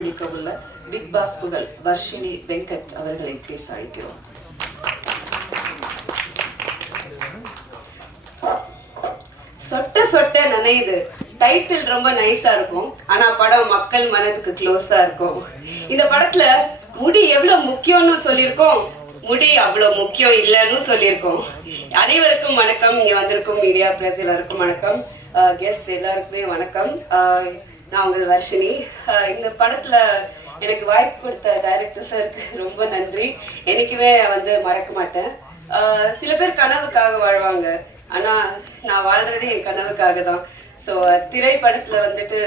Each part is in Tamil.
உள்ள பிக் பாஸ் புகழ் வர்ஷினி வெங்கட் அவர்களை பேச அழைக்கிறோம். சொட்ட சொட்ட நனையுது டைட்டில் ரொம்ப நைஸா இருக்கும், ஆனா படம் மக்கள் மனதுக்கு க்ளோஸா இருக்கும். இந்த படத்துல முடி எவ்வளவு முக்கியம்னு சொல்லியிருக்கோம், முடி அவ்வளவு முக்கியம் இல்லைன்னு சொல்லியிருக்கோம். அனைவருக்கும் வணக்கம், இங்க வந்திருக்கும் மீடியா பிரஸ் எல்லாருக்கும் வணக்கம், கெஸ்ட் எல்லாருக்குமே வணக்கம். நான் உங்கள் வர்ஷினி. இந்த படத்துல எனக்கு வாய்ப்பு கொடுத்த டைரக்டர் சாருக்கு ரொம்ப நன்றி. என்னைக்குமே மறக்க மாட்டேன். சில பேர் கனவுக்காக வாழ்வாங்க, ஆனா நான் வாழ்றதே என் கனவுக்காக தான். ஸோ திரைப்படத்துல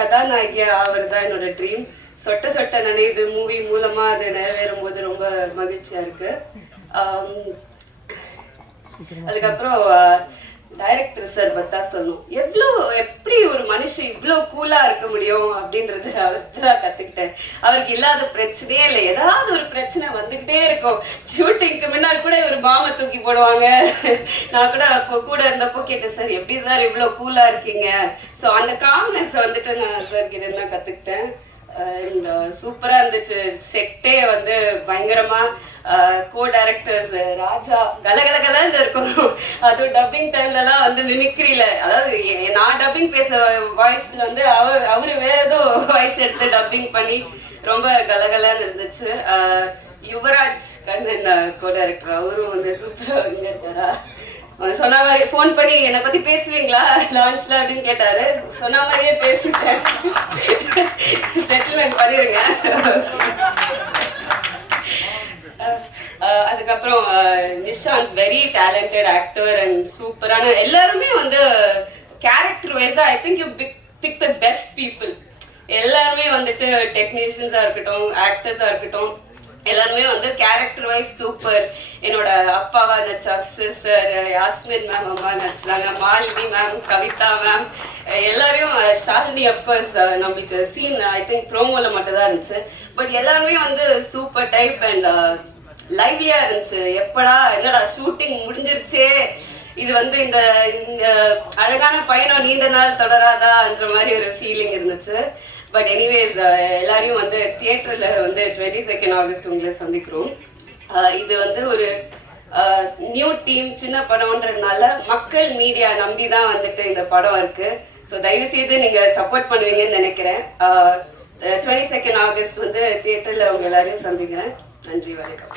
கதாநாயகியா ஆகிறது தான் என்னோட ட்ரீம். சொட்ட சொட்ட நனையுது மூவி மூலமா அது நிறைவேறும் போது ரொம்ப மகிழ்ச்சியா இருக்கு. அதுக்கப்புறம் டைரக்டர் சார் பத்தா சொல்லணும், எப்படி ஒரு மனுஷன் இவ்வளோ கூலா இருக்க முடியும் அப்படின்றது அவர்கிட்ட தான் கத்துக்கிட்டேன். அவருக்கு இல்லாத பிரச்சனையே இல்லை, ஏதாவது ஒரு பிரச்சனை வந்துகிட்டே இருக்கும். ஷூட்டிங்க்கு முன்னால் கூட ஒரு பாமை தூக்கி போடுவாங்க. நான் கூட அப்போ கூட இருந்தப்போ கேட்டேன், சார் எப்படி சார் இவ்வளோ கூலா இருக்கீங்க? ஸோ அந்த காம்னஸ் நான் சார் கிட்ட தான் கத்துக்கிட்டேன். சூப்பரா இருந்துச்சு. செட்டே பயங்கரமா கோ டைரக்டர்ஸ் ராஜா கலகலகலன்னு இருக்கும். அதுவும் டப்பிங் டைம்லலாம் மிமிக்ரியில, அதாவது நான் டப்பிங் பேச வாய்ஸ்ல அவரு வேற ஏதோ வாய்ஸ் எடுத்து டப்பிங் பண்ணி ரொம்ப கலகலன்னு இருந்துச்சு. யுவராஜ் கண்ணன் கோ டைரக்டர், அவரும் சூப்பரா இங்க இருக்காரா. சொன்ன மாதிரி ஃபோன் பண்ணி என்னை பத்தி பேசுவீங்களா லான்ச்ல அப்படின்னு கேட்டாரு. சொன்ன மாதிரியே பேசிட்டேன், செட்டில்மெண்ட் பண்ணிருங்க. அதுக்கப்புறம் Nishant, very talented actor and சூப்பரான. எல்லாருமே கேரக்டர் வைஸா I think you pick the best people. எல்லாருமே டெக்னீஷியன்ஸா இருக்கட்டும், ஆக்டர்ஸா இருக்கட்டும், எல்லாருமே கேரக்டர் வைஸ் சூப்பர். என்னோட அப்பாவா நடிச்ச அப்சர் சார், யாஸ்மின் மேம் அம்மா நடிச்சாங்க, மாலினி மேம், கவிதா மேம், எல்லாரையும், ஷாலினி அப்கோர்ஸ் நம்மளுக்கு சீன் ஐ திங்க் ப்ரோமோல மட்டும் தான் இருந்துச்சு. பட் எல்லாருமே சூப்பர் டைப் அண்ட் லைவ்லியா இருந்துச்சு. எப்படா என்னடா ஷூட்டிங் முடிஞ்சிருச்சே, இது இந்த அழகான பயணம் நீண்ட நாள் தொடராதான்ற மாதிரி ஒரு ஃபீலிங் இருந்துச்சு. பட் எனிவேஸ் எல்லாரையும் தியேட்டர்ல 22 ஆகஸ்ட் உங்களை சந்திக்கிறோம். இது ஒரு நியூ டீம், சின்ன படம்ன்றதுனால மக்கள் மீடியா நம்பி தான் இந்த படம் இருக்கு. ஸோ தயவு செய்து நீங்க சப்போர்ட் பண்ணுவீங்கன்னு நினைக்கிறேன். 22 ஆகஸ்ட் தியேட்டர்ல உங்க எல்லாரையும் சந்திக்கிறேன். நன்றி, வணக்கம்.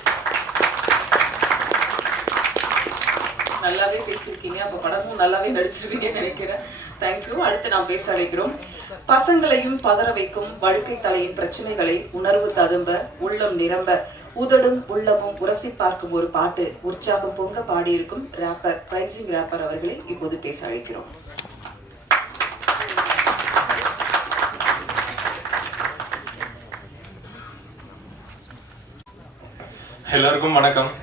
நல்லாவே பேசியிருக்கீங்க, அப்போ படமும் நல்லாவே நடிச்சிருக்கீங்கன்னு நினைக்கிறேன். தேங்க்யூ. அடுத்து நாம் பேச அழைக்கிறோம். பசங்களையும் பதற வைக்கும் வழுக்கை தலையின் பிரச்சனைகளை உணர்வு ததும்ப உள்ளம் நிரம்ப உதடும் உள்ளமும் உரசி பார்க்கும் ஒரு பாட்டு உற்சாகம் பொங்க பாடியிருக்கும் ராப்பர் ரைசிங் ராப்பர் அவர்களை இப்போது பேச அழைக்கிறோம். எல்லாருக்கும் வணக்கம்.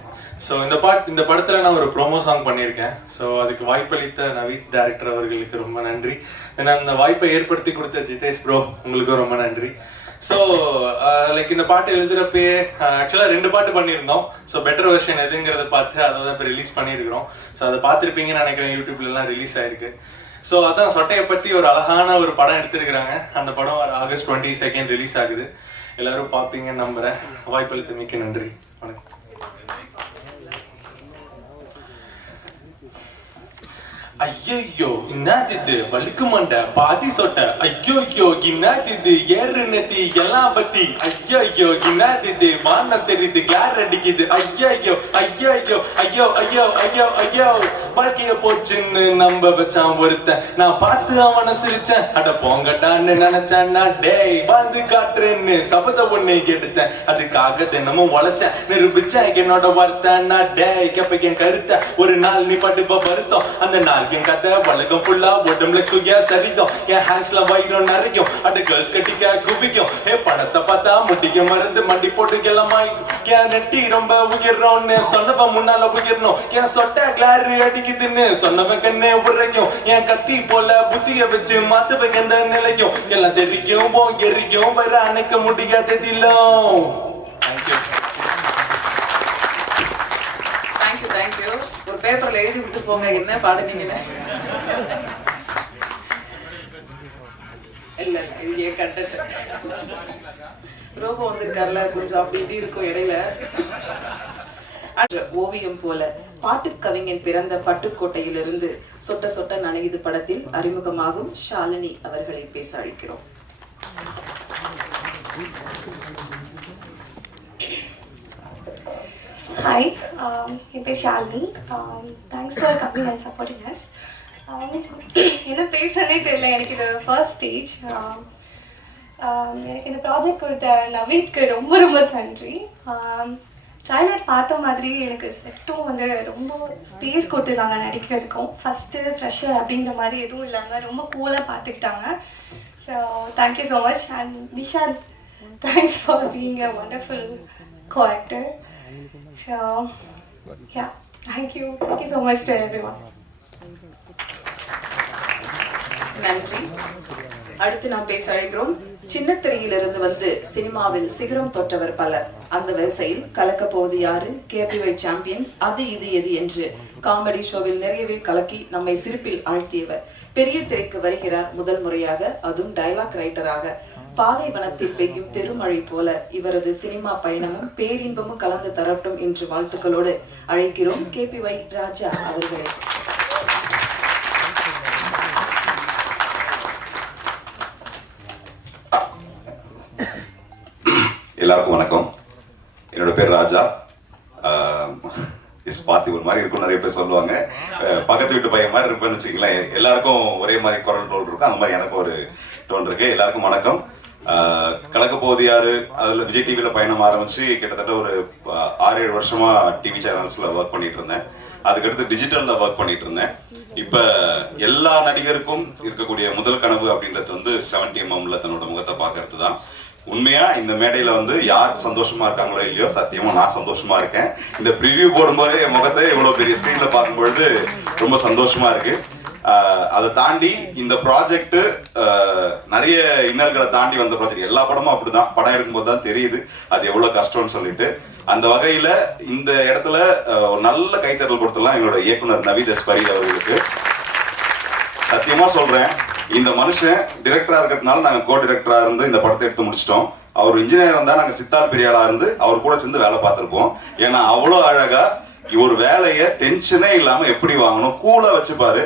ஸோ இந்த படத்தில் நான் ஒரு ப்ரோமோ சாங் பண்ணியிருக்கேன். ஸோ அதுக்கு வாய்ப்பளித்த நவீத் டைரக்டர் அவர்களுக்கு ரொம்ப நன்றி. ஏன்னா அந்த வாய்ப்பை ஏற்படுத்தி கொடுத்த ஜிதேஷ் ப்ரோ, உங்களுக்கும் ரொம்ப நன்றி. ஸோ இந்த பாட்டு எழுதுறப்பே ஆக்சுவலாக 2 பாட்டு பண்ணியிருந்தோம். ஸோ பெட்டர் வெர்ஷன் எதுங்கிறத பார்த்து அதை தான் இப்போ ரிலீஸ் பண்ணியிருக்கிறோம். ஸோ அதை பார்த்துருப்பீங்கன்னு நினைக்கிறேன், யூடியூப்லலாம் ரிலீஸ் ஆயிருக்கு. ஸோ அதான் சொட்டையை பற்றி ஒரு அழகான ஒரு படம் எடுத்திருக்கிறாங்க. அந்த படம் ஆகஸ்ட் 22 ரிலீஸ் ஆகுது. எல்லாரும் பார்ப்பீங்கன்னு நம்புகிறேன். வாய்ப்பளித்த மிக்க நன்றி, வணக்கம். ஐயோ இன்னாதிது வலிக்கு மண்ட பாதி சொட்ட, ஐயோ இன்னாதிது ஏறு நதி எல்லாம் பத்தி, ஐயோ இன்னாதிது வானம் தெரியுது கிளார் அடிக்குது, ஐயோ ஐயோ ஐயோ ஐயோ ஐயோ ஐயோ வாழ்க்கைய போச்சுன்னு நம்ப வச்சான் ஒருத்தன். நான் பார்த்து அவனை சிரிச்சேன், அட போங்கடான்னு நினைச்சேன். நான் டேய் வாழ்ந்து காட்டுறேன்னு சபத ஒண்ணு எடுத்தேன். அதுக்காக தினமும் உழைச்சேன், நிரூபிச்சேன் என்னோட வார்த்தை. நான் டேய் கேப்ப என் கருத்தை, ஒரு நாள் நீ படுப்ப வருத்தம். அந்த நாள் என் கதை உலகம் ஃபுல்லா உடம்புல சுயா சரிதம். என் ஹேண்ட்ஸ்ல வயிறம் நிறையும், அட கேர்ள்ஸ் கட்டிக்க குவிக்கும். படத்தை பார்த்தா முட்டிக்க மறந்து மண்டி போட்டு எல்லாம் என் நெட்டி ரொம்ப உயர்றோன்னு சொன்னவன் முன்னால உயரணும். என் சொட்ட கிளாரி அடிக்குதுன்னு சொன்னவன் கண்ணு உரையும். என் கத்தி போல புத்திய வச்சு மாத்துவன் எந்த நிலையும். எல்லாம் தெரியும் எரியும் வர அணைக்க முடியாததில்லும். தேங்க்யூ. தேங்க்யூ. ஒரு பேப்பர்ல எழுதி விட்டு போங்க என்ன பாடுனீங்கன்னு. இல்ல இது ஏன் கண்டென்ட். ரோபோ வந்திருக்காருல, கொஞ்சம் அப்படி இப்படி இருக்கும் இடையில. ஓவியம் போல பாட்டு கவிஞன் பிறந்த பட்டுக்கோட்டையிலிருந்து சொட்ட சொட்ட நனையுது படத்தில் அறிமுகமாகும் ஷாலினி அவர்களை பேச அழைக்கிறோம். Hi, என் பேர் Shalini. Thanks for coming and supporting us. என்ன பேசுறதே தெரியல, எனக்கு இது ஃபர்ஸ்ட் ஸ்டேஜ். எனக்கு இந்த ப்ராஜெக்ட் கொடுத்த நவீத்க்கு ரொம்ப ரொம்ப நன்றி. ட்ரைலர் பார்த்த மாதிரி எனக்கு செட்டும் வந்து ரொம்ப ஸ்பேஸ் கொடுத்துருக்காங்க நடிக்கிறதுக்கும். ஃபஸ்ட்டு ஃப்ரெஷர் அப்படிங்கிற மாதிரி எதுவும் இல்லாமல் ரொம்ப கூலாக பார்த்துக்கிட்டாங்க. So thank you so much. And Vishal, thanks for being a wonderful co-actor. So yeah, thank you so much to everyone. நன்றி. அடுத்து நாம் பேச அழைக்கிறோம் சின்ன திரையிலிருந்து வந்து சினிமாவில் சிகரம் தொட்டவர் பலர். அந்த வரிசையில் கலக்க போவது யாரு, KPY சாம்பியன்ஸ், அது இது எது என்று காமெடி ஷோவில் நிறையவே கலக்கி நம்மை சிரிப்பில் ஆழ்த்தியவர் பெரிய திரைக்கு வருகிறார் முதல் முறையாக, அதுவும் டயலாக் ரைட்டராக. பாலைவனத்தில் பெய்யும் பெருமழை போல இவரது சினிமா பயணமும் பேரின்பமும் கலந்து தரட்டும் என்று வாழ்த்துக்களோடு அழைக்கிறோம் KPY ராஜா அவர்களை. எல்லாருக்கும் வணக்கம். என்னோட பேர் ராஜா. பார்த்திபன் மாதிரி இருக்கும் நிறைய பேர் சொல்லுவாங்க. பக்கத்து வீட்டு பையன் மாதிரி இருப்பேன்னு வச்சுக்கலாம். எல்லாருக்கும் ஒரே மாதிரி குரல் டோன் இருக்கும், அந்த மாதிரி எனக்கு ஒரு டோன் இருக்கு. எல்லாருக்கும் வணக்கம். கலக்க போவது யாரு, அதுல விஜய் டிவில பயணம் ஆரம்பிச்சு கிட்டத்தட்ட ஒரு 6-7 வருஷமா டிவி சேனல்ஸ்ல ஒர்க் பண்ணிட்டு இருந்தேன். அதுக்கடுத்து டிஜிட்டல்ல ஒர்க் பண்ணிட்டு இருந்தேன். இப்ப எல்லா நடிகருக்கும் இருக்கக்கூடிய முதல் கனவு அப்படின்றது வந்து 70mm தன்னோட முகத்தை பாக்குறது தான். உண்மையா இந்த மேடையில வந்து யார் சந்தோஷமா இருக்காங்களோ இல்லையோ, சத்தியமா நான் சந்தோஷமா இருக்கேன். இந்த ப்ரிவியூ போடும்போது என் முகத்தை இவ்வளவு பெரிய ஸ்கிரீன்ல பார்க்கும்பொழுது ரொம்ப சந்தோஷமா இருக்கு. அதை தாண்டி இந்த ப்ராஜெக்ட் நிறைய இன்னல்களை தாண்டி வந்த ப்ராஜெக்ட். எல்லா படமும் அப்படிதான், படம் எடுக்கும்போது தான் தெரியுது அது எவ்வளவு கஷ்டம்னு சொல்லிட்டு. அந்த வகையில இந்த இடத்துல ஒரு நல்ல கைத்தட்டல் கொடுத்துடலாம் எங்களோட இயக்குனர் நவீத் எஸ்பரி அவர்களுக்கு. சத்தியமா சொல்றேன், இந்த மனுஷன் டிரெக்டரா இருக்கிறதுனால நாங்க கோ டிரெக்டரா இருந்து இந்த படத்தை எடுத்து முடிச்சிட்டோம். அவர் இன்ஜினியர் இருந்தா நாங்க சித்தால் பெரியாளா இருந்து அவர் கூட சேர்ந்து வேலை பார்த்திருப்போம். ஏன்னா அவ்வளோ அழகா ஒரு வேலையை டென்ஷனே இல்லாம எப்படி வாங்கணும் கூலா வச்சுப்பாரு.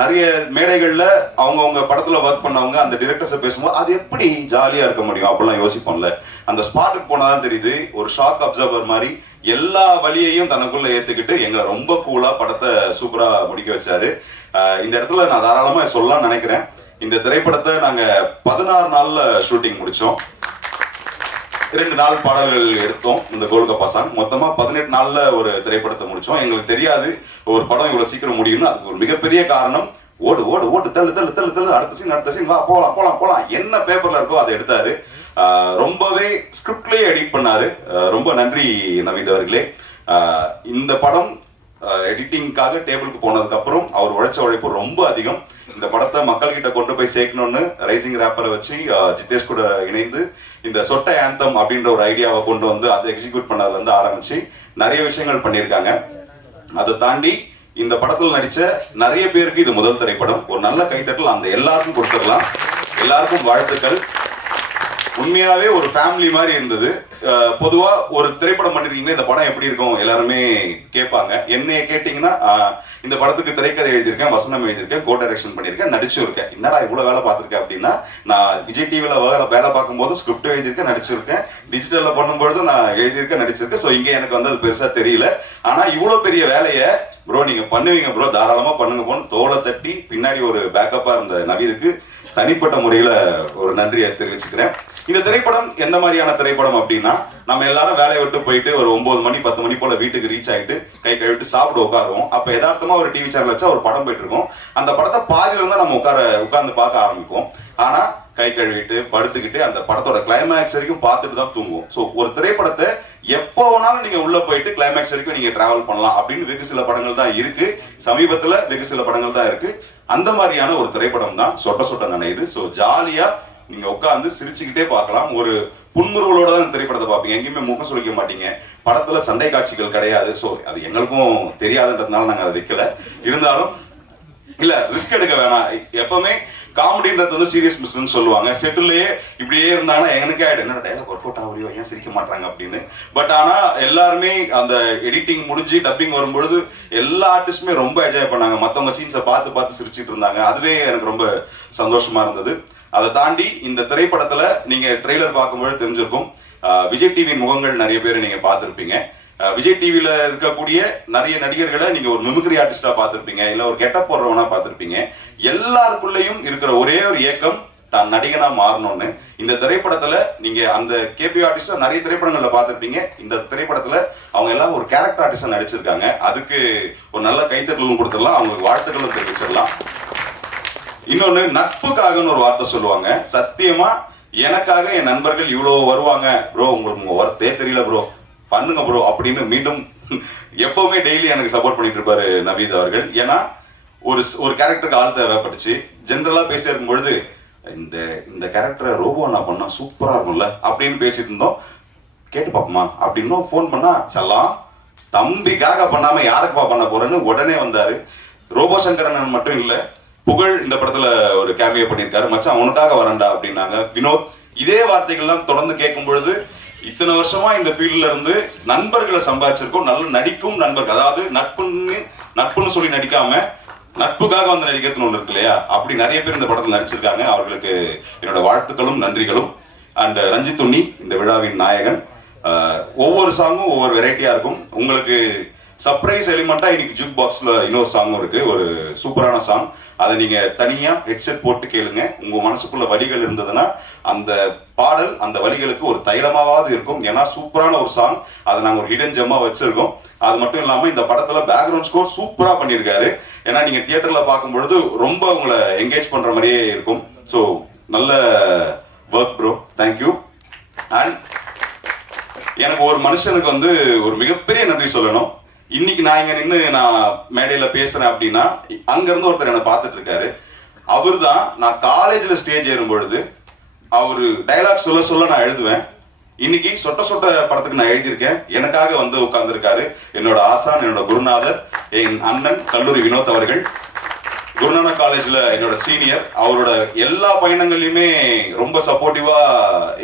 நிறைய மேடைகள்ல அவங்கவுங்க படத்துல ஒர்க் பண்ணவங்க அந்த டிரெக்டர்ஸை பேசும்போது அது எப்படி ஜாலியா இருக்க முடியும் அப்படிலாம் யோசிப்போம்ல. அந்த ஸ்பாட்டுக்கு போனாதான் தெரியுது, ஒரு ஷாக் அப்சர்வர் மாதிரி எல்லா வழியையும் தனக்குள்ள ஏத்துக்கிட்டு எங்களை ரொம்ப கூலா படத்தை சூப்பரா முடிக்க வச்சாரு. இந்த இடத்துல நான் தாராளமா சொல்லலாம்னு நினைக்கிறேன். இந்த திரைப்படத்தை நாங்க 16 நாள்ல ஷூட்டிங் முடிச்சோம். 2 நாள் பாடல்கள் எடுத்தோம். இந்த கோல்கப்பா சாங் மொத்தமா 18 நாள்ல ஒரு திரைப்படத்தை முடிச்சோம். எங்களுக்கு தெரியாது ஒரு படம் இவ்வளவு சீக்கிரம் முடியும்னு. அதுக்கு ஒரு மிகப்பெரிய காரணம் ஓடு ஓடு ஓடு தள்ளு தள்ளு தள்ளு தள்ளு அடுத்த சீன் வா போலாம் போலாம் போலாம் என்ன பேப்பர்ல இருக்கோ அதை எடுத்தாரு. ரொம்பவே ஸ்கிரிப்ட்லயே எடிட் பண்ணாரு. ரொம்ப நன்றி நவீத் அவர்களே. இந்த படம் எடிட்டிங்காக டேபிளுக்கு போனதுக்கு அப்புறம் அவர் உழைச்ச உழைப்பு ரொம்ப அதிகம். இந்த படத்தை மக்கள் கிட்ட கொண்டு போய் சேர்க்கணும்னு ரைசிங் ரேப்பரை வச்சு ஜிதேஷ் கூட இணைந்து இந்த சொட்ட ஆந்தம் அப்படின்ற ஒரு ஐடியாவை கொண்டு வந்து அதை எக்ஸிக்யூட் பண்ணதுல இருந்து ஆரம்பிச்சு நிறைய விஷயங்கள் பண்ணியிருக்காங்க. அதை தாண்டி இந்த படத்தில் நடிச்ச நிறைய பேருக்கு இது முதல் திரைப்படம். ஒரு நல்ல கைத்தட்டல் அந்த எல்லாருக்கும் கொடுத்துடலாம். எல்லாருக்கும் வாழ்த்துக்கள். உண்மையாவே ஒரு ஃபேமிலி மாதிரி இருந்தது. பொதுவா ஒரு திரைப்படம் பண்ணிருக்கீங்களா, இந்த படம் எப்படி இருக்கும் எல்லாருமே கேட்பாங்க. என்னைய கேட்டீங்கன்னா இந்த படத்துக்கு திரைக்கதை எழுதியிருக்கேன், வசனம் எழுதியிருக்கேன், கோ டைரக்ஷன் பண்ணியிருக்கேன், நடிச்சும் இருக்கேன். என்னடா இவ்வளவு வேலை பார்த்திருக்கேன் அப்படின்னா, நான் விஜய் டிவில வேலை பார்க்கும்போது ஸ்கிரிப்ட் எழுதியிருக்கேன், நடிச்சிருக்கேன். டிஜிட்டல்ல பண்ணும்போது நான் எழுதியிருக்கேன், நடிச்சிருக்கேன். ஸோ இங்கே எனக்கு வந்து அது பெருசா தெரியல. ஆனா இவ்வளவு பெரிய வேலையை ப்ரோ நீங்க பண்ணுவீங்க ப்ரோ, தாராளமா பண்ணுங்க போன்னு தோலை தட்டி பின்னாடி ஒரு பேக்கப்பா இருந்த நவீதுக்கு தனிப்பட்ட முறையில ஒரு நன்றியை தெரிவிச்சுக்கிறேன். இந்த திரைப்படம் எந்த மாதிரியான திரைப்படம் அப்படின்னா, நம்ம எல்லாரும் வேலையை விட்டு போயிட்டு ஒரு 9 மணி 10 மணி போல வீட்டுக்கு ரீச் ஆயிட்டு கை கழுவிட்டு சாப்பிட உட்காருவோம். அப்ப யதார்த்தமா ஒரு டிவி சேனல் வச்சா ஒரு படம் போயிட்டு இருக்கோம். அந்த படத்தை பாதியில இருந்தா நம்ம உட்கார்ந்து பார்க்க ஆரம்பிப்போம். ஆனா கை கழுவிட்டு படுத்துக்கிட்டு அந்த படத்தோட கிளைமேக்ஸ் வரைக்கும் பார்த்துட்டு தான் தூங்குவோம். ஸோ ஒரு திரைப்படத்தை எப்போ வேணாலும் நீங்க உள்ள போயிட்டு கிளைமேக்ஸ் வரைக்கும் நீங்க டிராவல் பண்ணலாம் அப்படின்னு வெகு சில படங்கள் தான் இருக்கு. சமீபத்துல வெகு சில படங்கள் தான் இருக்கு. அந்த மாதிரியான ஒரு திரைப்படம் தான் சொட்ட சொட்ட நனையுது. ஸோ ஜாலியா நீங்க உட்காந்து சிரிச்சுக்கிட்டே பார்க்கலாம். ஒரு புன்முறுவலோட தான் திரைப்படத்தை பார்ப்பீங்க. எங்கேயுமே முகம் சுளிக்க மாட்டீங்க. படத்துல சண்டை காட்சிகள் கிடையாது. ஸோ அது எங்களுக்கும் தெரியாதுன்றதுனால நாங்க அதை வைக்கல. இருந்தாலும் இல்ல ரிஸ்க் எடுக்க வேணாம். எப்பவுமே காமெடின்றது வந்து சீரியஸ் மிஸ்ன்னு சொல்லுவாங்க. செட்டிலேயே இப்படியே இருந்தாங்கன்னா எனக்கே ஆயிடும், என்ன டைலாக் ஒர்க் அவுட் ஆகலையோ, ஏன் சிரிக்க மாட்டாங்க அப்படின்னு. பட் ஆனா எல்லாருமே அந்த எடிட்டிங் முடிஞ்சு டப்பிங் வரும்பொழுது எல்லா ஆர்டிஸ்டுமே ரொம்ப என்ஜாய் பண்ணாங்க. மற்றவங்க சீன்ஸை பார்த்து பார்த்து சிரிச்சிட்டு இருந்தாங்க. அதுவே எனக்கு ரொம்ப சந்தோஷமா இருந்தது. அதை தாண்டி இந்த திரைப்படத்துல நீங்க ட்ரெய்லர் பார்க்கும்போது தெரிஞ்சிருக்கும், விஜய் டிவியின் முகங்கள் நிறைய பேர் நீங்க பார்த்துருப்பீங்க. விஜய் டிவில இருக்கக்கூடிய நிறைய நடிகர்களை நீங்க ஒரு மிமிக்ரி ஆர்டிஸ்டா பார்த்திருப்பீங்க, இல்ல ஒரு கெட்டப் போடுறவனா பார்த்திருப்பீங்க. எல்லாருக்குள்ளேயும் இருக்கிற ஒரே ஒரு ஏக்கம் தான் நடிகனா மாறணும்னு. இந்த திரைப்படத்துல நீங்க அந்த கேபி ஆர்டிஸ்டா நிறைய திரைப்படங்கள்ல பார்த்திருப்பீங்க. இந்த திரைப்படத்துல அவங்க எல்லாம் ஒரு கேரக்டர் ஆர்டிஸ்டா நடிச்சிருக்காங்க. அதுக்கு ஒரு நல்ல கைத்தட்டலும் கொடுத்துடலாம், அவங்களுக்கு வாழ்த்துக்களும் தெரிவிச்சிடலாம். இன்னொன்னு, நட்புக்காகன்னு ஒரு வார்த்தை சொல்லுவாங்க. சத்தியமா எனக்காக என் நண்பர்கள் இவ்வளவு வருவாங்க ப்ரோ, உங்களுக்கு உங்க ஒர்த்தே தெரியல ப்ரோ, பண்ணுங்க ப்ரோ அப்படின்னு மீண்டும் எப்பவுமே டெய்லி எனக்கு சப்போர்ட் பண்ணிட்டு இருப்பாரு நவீத் அவர்கள். ஏன்னா ஒரு கேரக்டருக்கு ஆள் தேவைப்பட்டுச்சு. ஜென்ரலா பேசிட்டு இருக்கும் பொழுது இந்த இந்த கேரக்டரை ரோபோ நான் பண்ணா சூப்பரா இருக்கும்ல அப்படின்னு பேசிட்டு இருந்தோம். கேட்டு பாப்போமா அப்படின்னு ஃபோன் பண்ணா, செல்லாம் தம்பிக்காக பண்ணாம யாருக்குப்பா பண்ண போறேன்னு உடனே வந்தாரு. ரோபோ சங்கரன் மட்டும் இல்ல, புகழ் இந்த படத்துல ஒரு கேமியோ பண்ணியிருக்காரு. மச்சான் உனக்காக வரண்டா அப்படின்னாங்க. வினோத் இதே வார்த்தைகள்லாம் தொடர்ந்து கேட்கும் பொழுது இத்தனை வருஷமா இந்த ஃபீல்ட்ல இருந்து நண்பர்களை சம்பாதிச்சிருக்கோம். நல்ல நடிக்கும் நண்பர்கள், அதாவது நட்புன்னு சொல்லி நடிக்காம நட்புக்காக வந்து நடிக்கிறதுன்னு ஒண்ணு இருக்கு இல்லையா, அப்படி நிறைய பேர் இந்த படத்துல நடிச்சிருக்காங்க. அவர்களுக்கு என்னோட வாழ்த்துக்களும் நன்றிகளும். அண்ட் ரஞ்சித் உன்னி இந்த விழாவின் நாயகன். ஒவ்வொரு சாங்கும் ஒவ்வொரு வெரைட்டியா இருக்கும். உங்களுக்கு சர்ப்ரைஸ் எலிமெண்டா இன்னைக்கு ஜூக் பாக்ஸ்ல இன்னொரு சாங்கும் இருக்கு, ஒரு சூப்பரான சாங். அதை நீங்க தனியா ஹெட்செட் போட்டு கேளுங்க. உங்க மனசுக்குள்ள வலிகள் இருந்ததுன்னா அந்த பாடல் அந்த வலிகளுக்கு ஒரு தைலமாவது இருக்கும். ஏன்னா சூப்பரான ஒரு சாங், அதை நாங்க ஒரு ஹிடன் ஜெம்மா வச்சிருக்கோம். அது மட்டும் இல்லாம இந்த படத்துல பேக்ரவுண்ட் ஸ்கோர் சூப்பரா பண்ணியிருக்காரு. ஏன்னா நீங்க தியேட்டர்ல பார்க்கும் பொழுது ரொம்ப உங்களை என்கேஜ் பண்ற மாதிரியே இருக்கும். ஸோ நல்ல ஒர்க் ப்ரோ, தேங்க்யூ. அண்ட் எனக்கு ஒரு மனுஷனுக்கு வந்து ஒரு மிகப்பெரிய நன்றி சொல்லணும். இன்னைக்கு நான் இங்க நின்று நான் மேடையில பேசுறேன் அப்படின்னா அங்க இருந்து ஒருத்தர் என்ன பார்த்துட்டு இருக்காரு. அவர் தான் நான் காலேஜ்ல ஸ்டேஜ் ஏறும் பொழுது அவரு டைலாக் சொல்ல சொல்ல நான் எழுதுவேன். இன்னைக்கு சொட்ட சொட்ட படத்துக்கு நான் எழுதியிருக்கேன். எனக்காக வந்து உட்கார்ந்துருக்காரு என்னோட ஆசான், என்னோட குருநாதர், என் அண்ணன் கல்லூரி வினோத் அவர்கள். குருநானக் காலேஜ்ல என்னோட சீனியர். அவரோட எல்லா பயணங்கள்லயுமே ரொம்ப சப்போர்ட்டிவா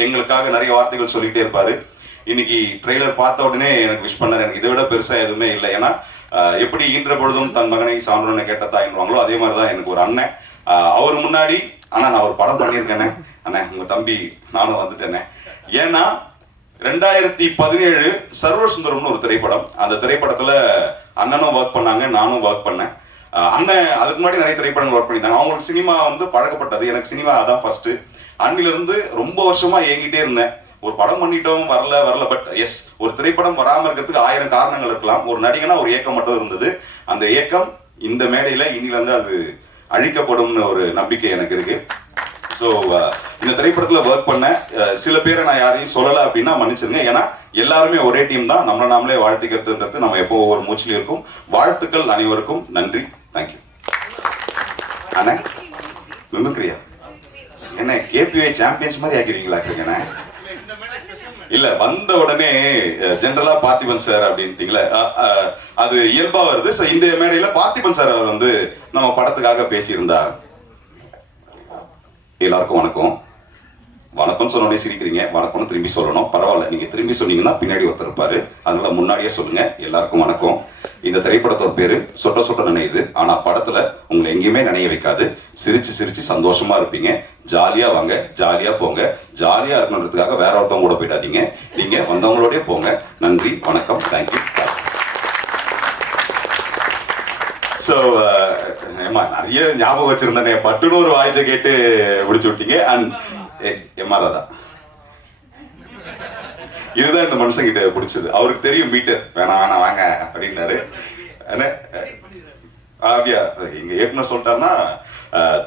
எங்களுக்காக நிறைய வார்த்தைகள் சொல்லிட்டே இருப்பாரு. இன்னைக்கு ட்ரெய்லர் பார்த்த உடனே எனக்கு விஷ் பண்ணார். எனக்கு இதை விட பெருசா எதுவுமே இல்லை. ஏன்னா எப்படி ஈன்ற பொழுதும் தன் மகனை சான்றோன்னு கேட்ட தாயின்வாங்களோ அதே மாதிரிதான் எனக்கு ஒரு அண்ணன். அவர் முன்னாடி ஆனா நான் ஒரு படம் பண்ணியிருக்கேனே அண்ணே, உங்க தம்பி நானும் வந்துட்டேனே. ஏன்னா 2017 சர்வர் சுந்தரம்னு ஒரு திரைப்படம். அந்த திரைப்படத்துல அண்ணனும் ஒர்க் பண்ணாங்க, நானும் ஒர்க் பண்ணேன். அண்ணன் அதுக்கு முன்னாடி நிறைய திரைப்படங்கள் ஒர்க் பண்ணியிருந்தாங்க. அவங்களுக்கு சினிமா வந்து பழக்கப்பட்டது. எனக்கு சினிமா அதான் ஃபர்ஸ்ட். அன்னில இருந்து ரொம்ப வருஷமா ஏங்கிட்டே இருந்தேன். ஒரு படம் பண்ணிட்டோம், வரல. பட் எஸ், ஒரு திரைப்படம் வராம இருக்கிறதுக்கு 1000 காரணங்கள் இருக்கலாம். ஒரு நடிகனா ஒரு ஏக்கம் மட்டும் இருந்தது. அந்த ஏக்கம் இந்த மேடையில இன்னில இருந்து அது அழிக்கப்படும்னு ஒரு நம்பிக்கை எனக்கு இருக்கு. ஸோ இந்த திரைப்படத்துல ஒர்க் பண்ண சில பேரை நான் யாரையும் சொல்லலை அப்படின்னா மன்னிச்சிருங்க. ஏன்னா எல்லாருமே ஒரே டீம் தான். நம்மளை நாமளே வாழ்த்துக்கிறதுன்றது நம்ம எப்போ ஒவ்வொரு மூச்சிலும் இருக்கும். வாழ்த்துக்கள் அனைவருக்கும், நன்றி, தேங்க்யூ. அண்ணே மிமிக்ரியா என்ன கேபிஐ சாம்பியன்ஸ் மாதிரி ஆக்கிருக்கீங்களா? இருக்குங்கண்ணே இல்ல வந்த உடனே ஜெனரலா பார்த்திபன் சார் அப்படின்ட்டீங்களே, அது இயல்பா வருது. ஸோ இந்த மேடையில பார்த்திபன் சார் அவர் வந்து நம்ம படத்துக்காக பேசியிருந்தார். எல்லாருக்கும் வணக்கம். வணக்கம் சொன்னோடனே சிரிக்கிறீங்க, வணக்கம்னு திரும்பி சொல்லணும். பரவாயில்ல, நீங்க திரும்பி சொன்னீங்கன்னா பின்னாடி ஒருத்தர் இருப்பாரு, அதனால முன்னாடியே சொல்லுங்க. எல்லாருக்கும் வணக்கம். இந்த திரைப்படத்தோட பேரு சொட்ட சொட்ட நினையுது. ஆனா படத்துல உங்களை எங்கேயுமே நினைய வைக்காது. சிரிச்சு சிரிச்சு சந்தோஷமா இருப்பீங்க. ஜாலியா வாங்க, ஜாலியா போங்க. ஜாலியா இருக்கணுன்றதுக்காக வேற ஒருத்தவங்க கூட போயிடாதீங்க. நீங்க வந்தவங்களோடய போங்க. நன்றி, வணக்கம், தேங்க்யூ. ஸோ நிறைய ஞாபகம் வச்சிருந்தேனே, பட்டுன்னு ஒரு வாய்ஸை கேட்டு முடிச்சு விட்டீங்க. அண்ட் எம்ஆர்ஆதா இதுதான் இந்த மனுஷங்கிட்ட பிடிச்சது. அவருக்கு தெரியும் மீட்டர் வேணாம் வாங்க அப்படின்னாரு. அப்படியா எங்க இயக்குனர் சொல்லிட்டாருன்னா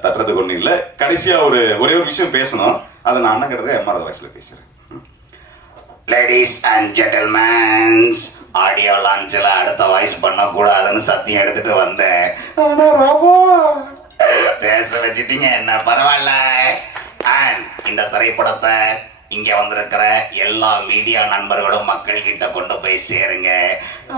தட்டுறதுக்கு ஒன்றும் இல்லை. கடைசியா ஒரே ஒரு விஷயம் பேசணும். அதை நான் அண்ணன் கிட்ட எம்ஆர்ஆதா வாய்ஸ்ல பேசுறேன். லேடிஸ் அண்ட் ஜென்டில்மேன்ஸ், ஆடியோ லான்ச்சில் அடுத்த வாய்ஸ் பண்ணக்கூடாதுன்னு சத்தியம் எடுத்துட்டு வந்தேன். பேச வச்சுட்டீங்க, என்ன பரவாயில்ல. அண்ட் இந்த திரைப்படத்தை இங்க வந்திருக்கிற எல்லா மீடியா நண்பர்களும் மக்கள் கிட்ட கொண்டு போய் சேருங்க.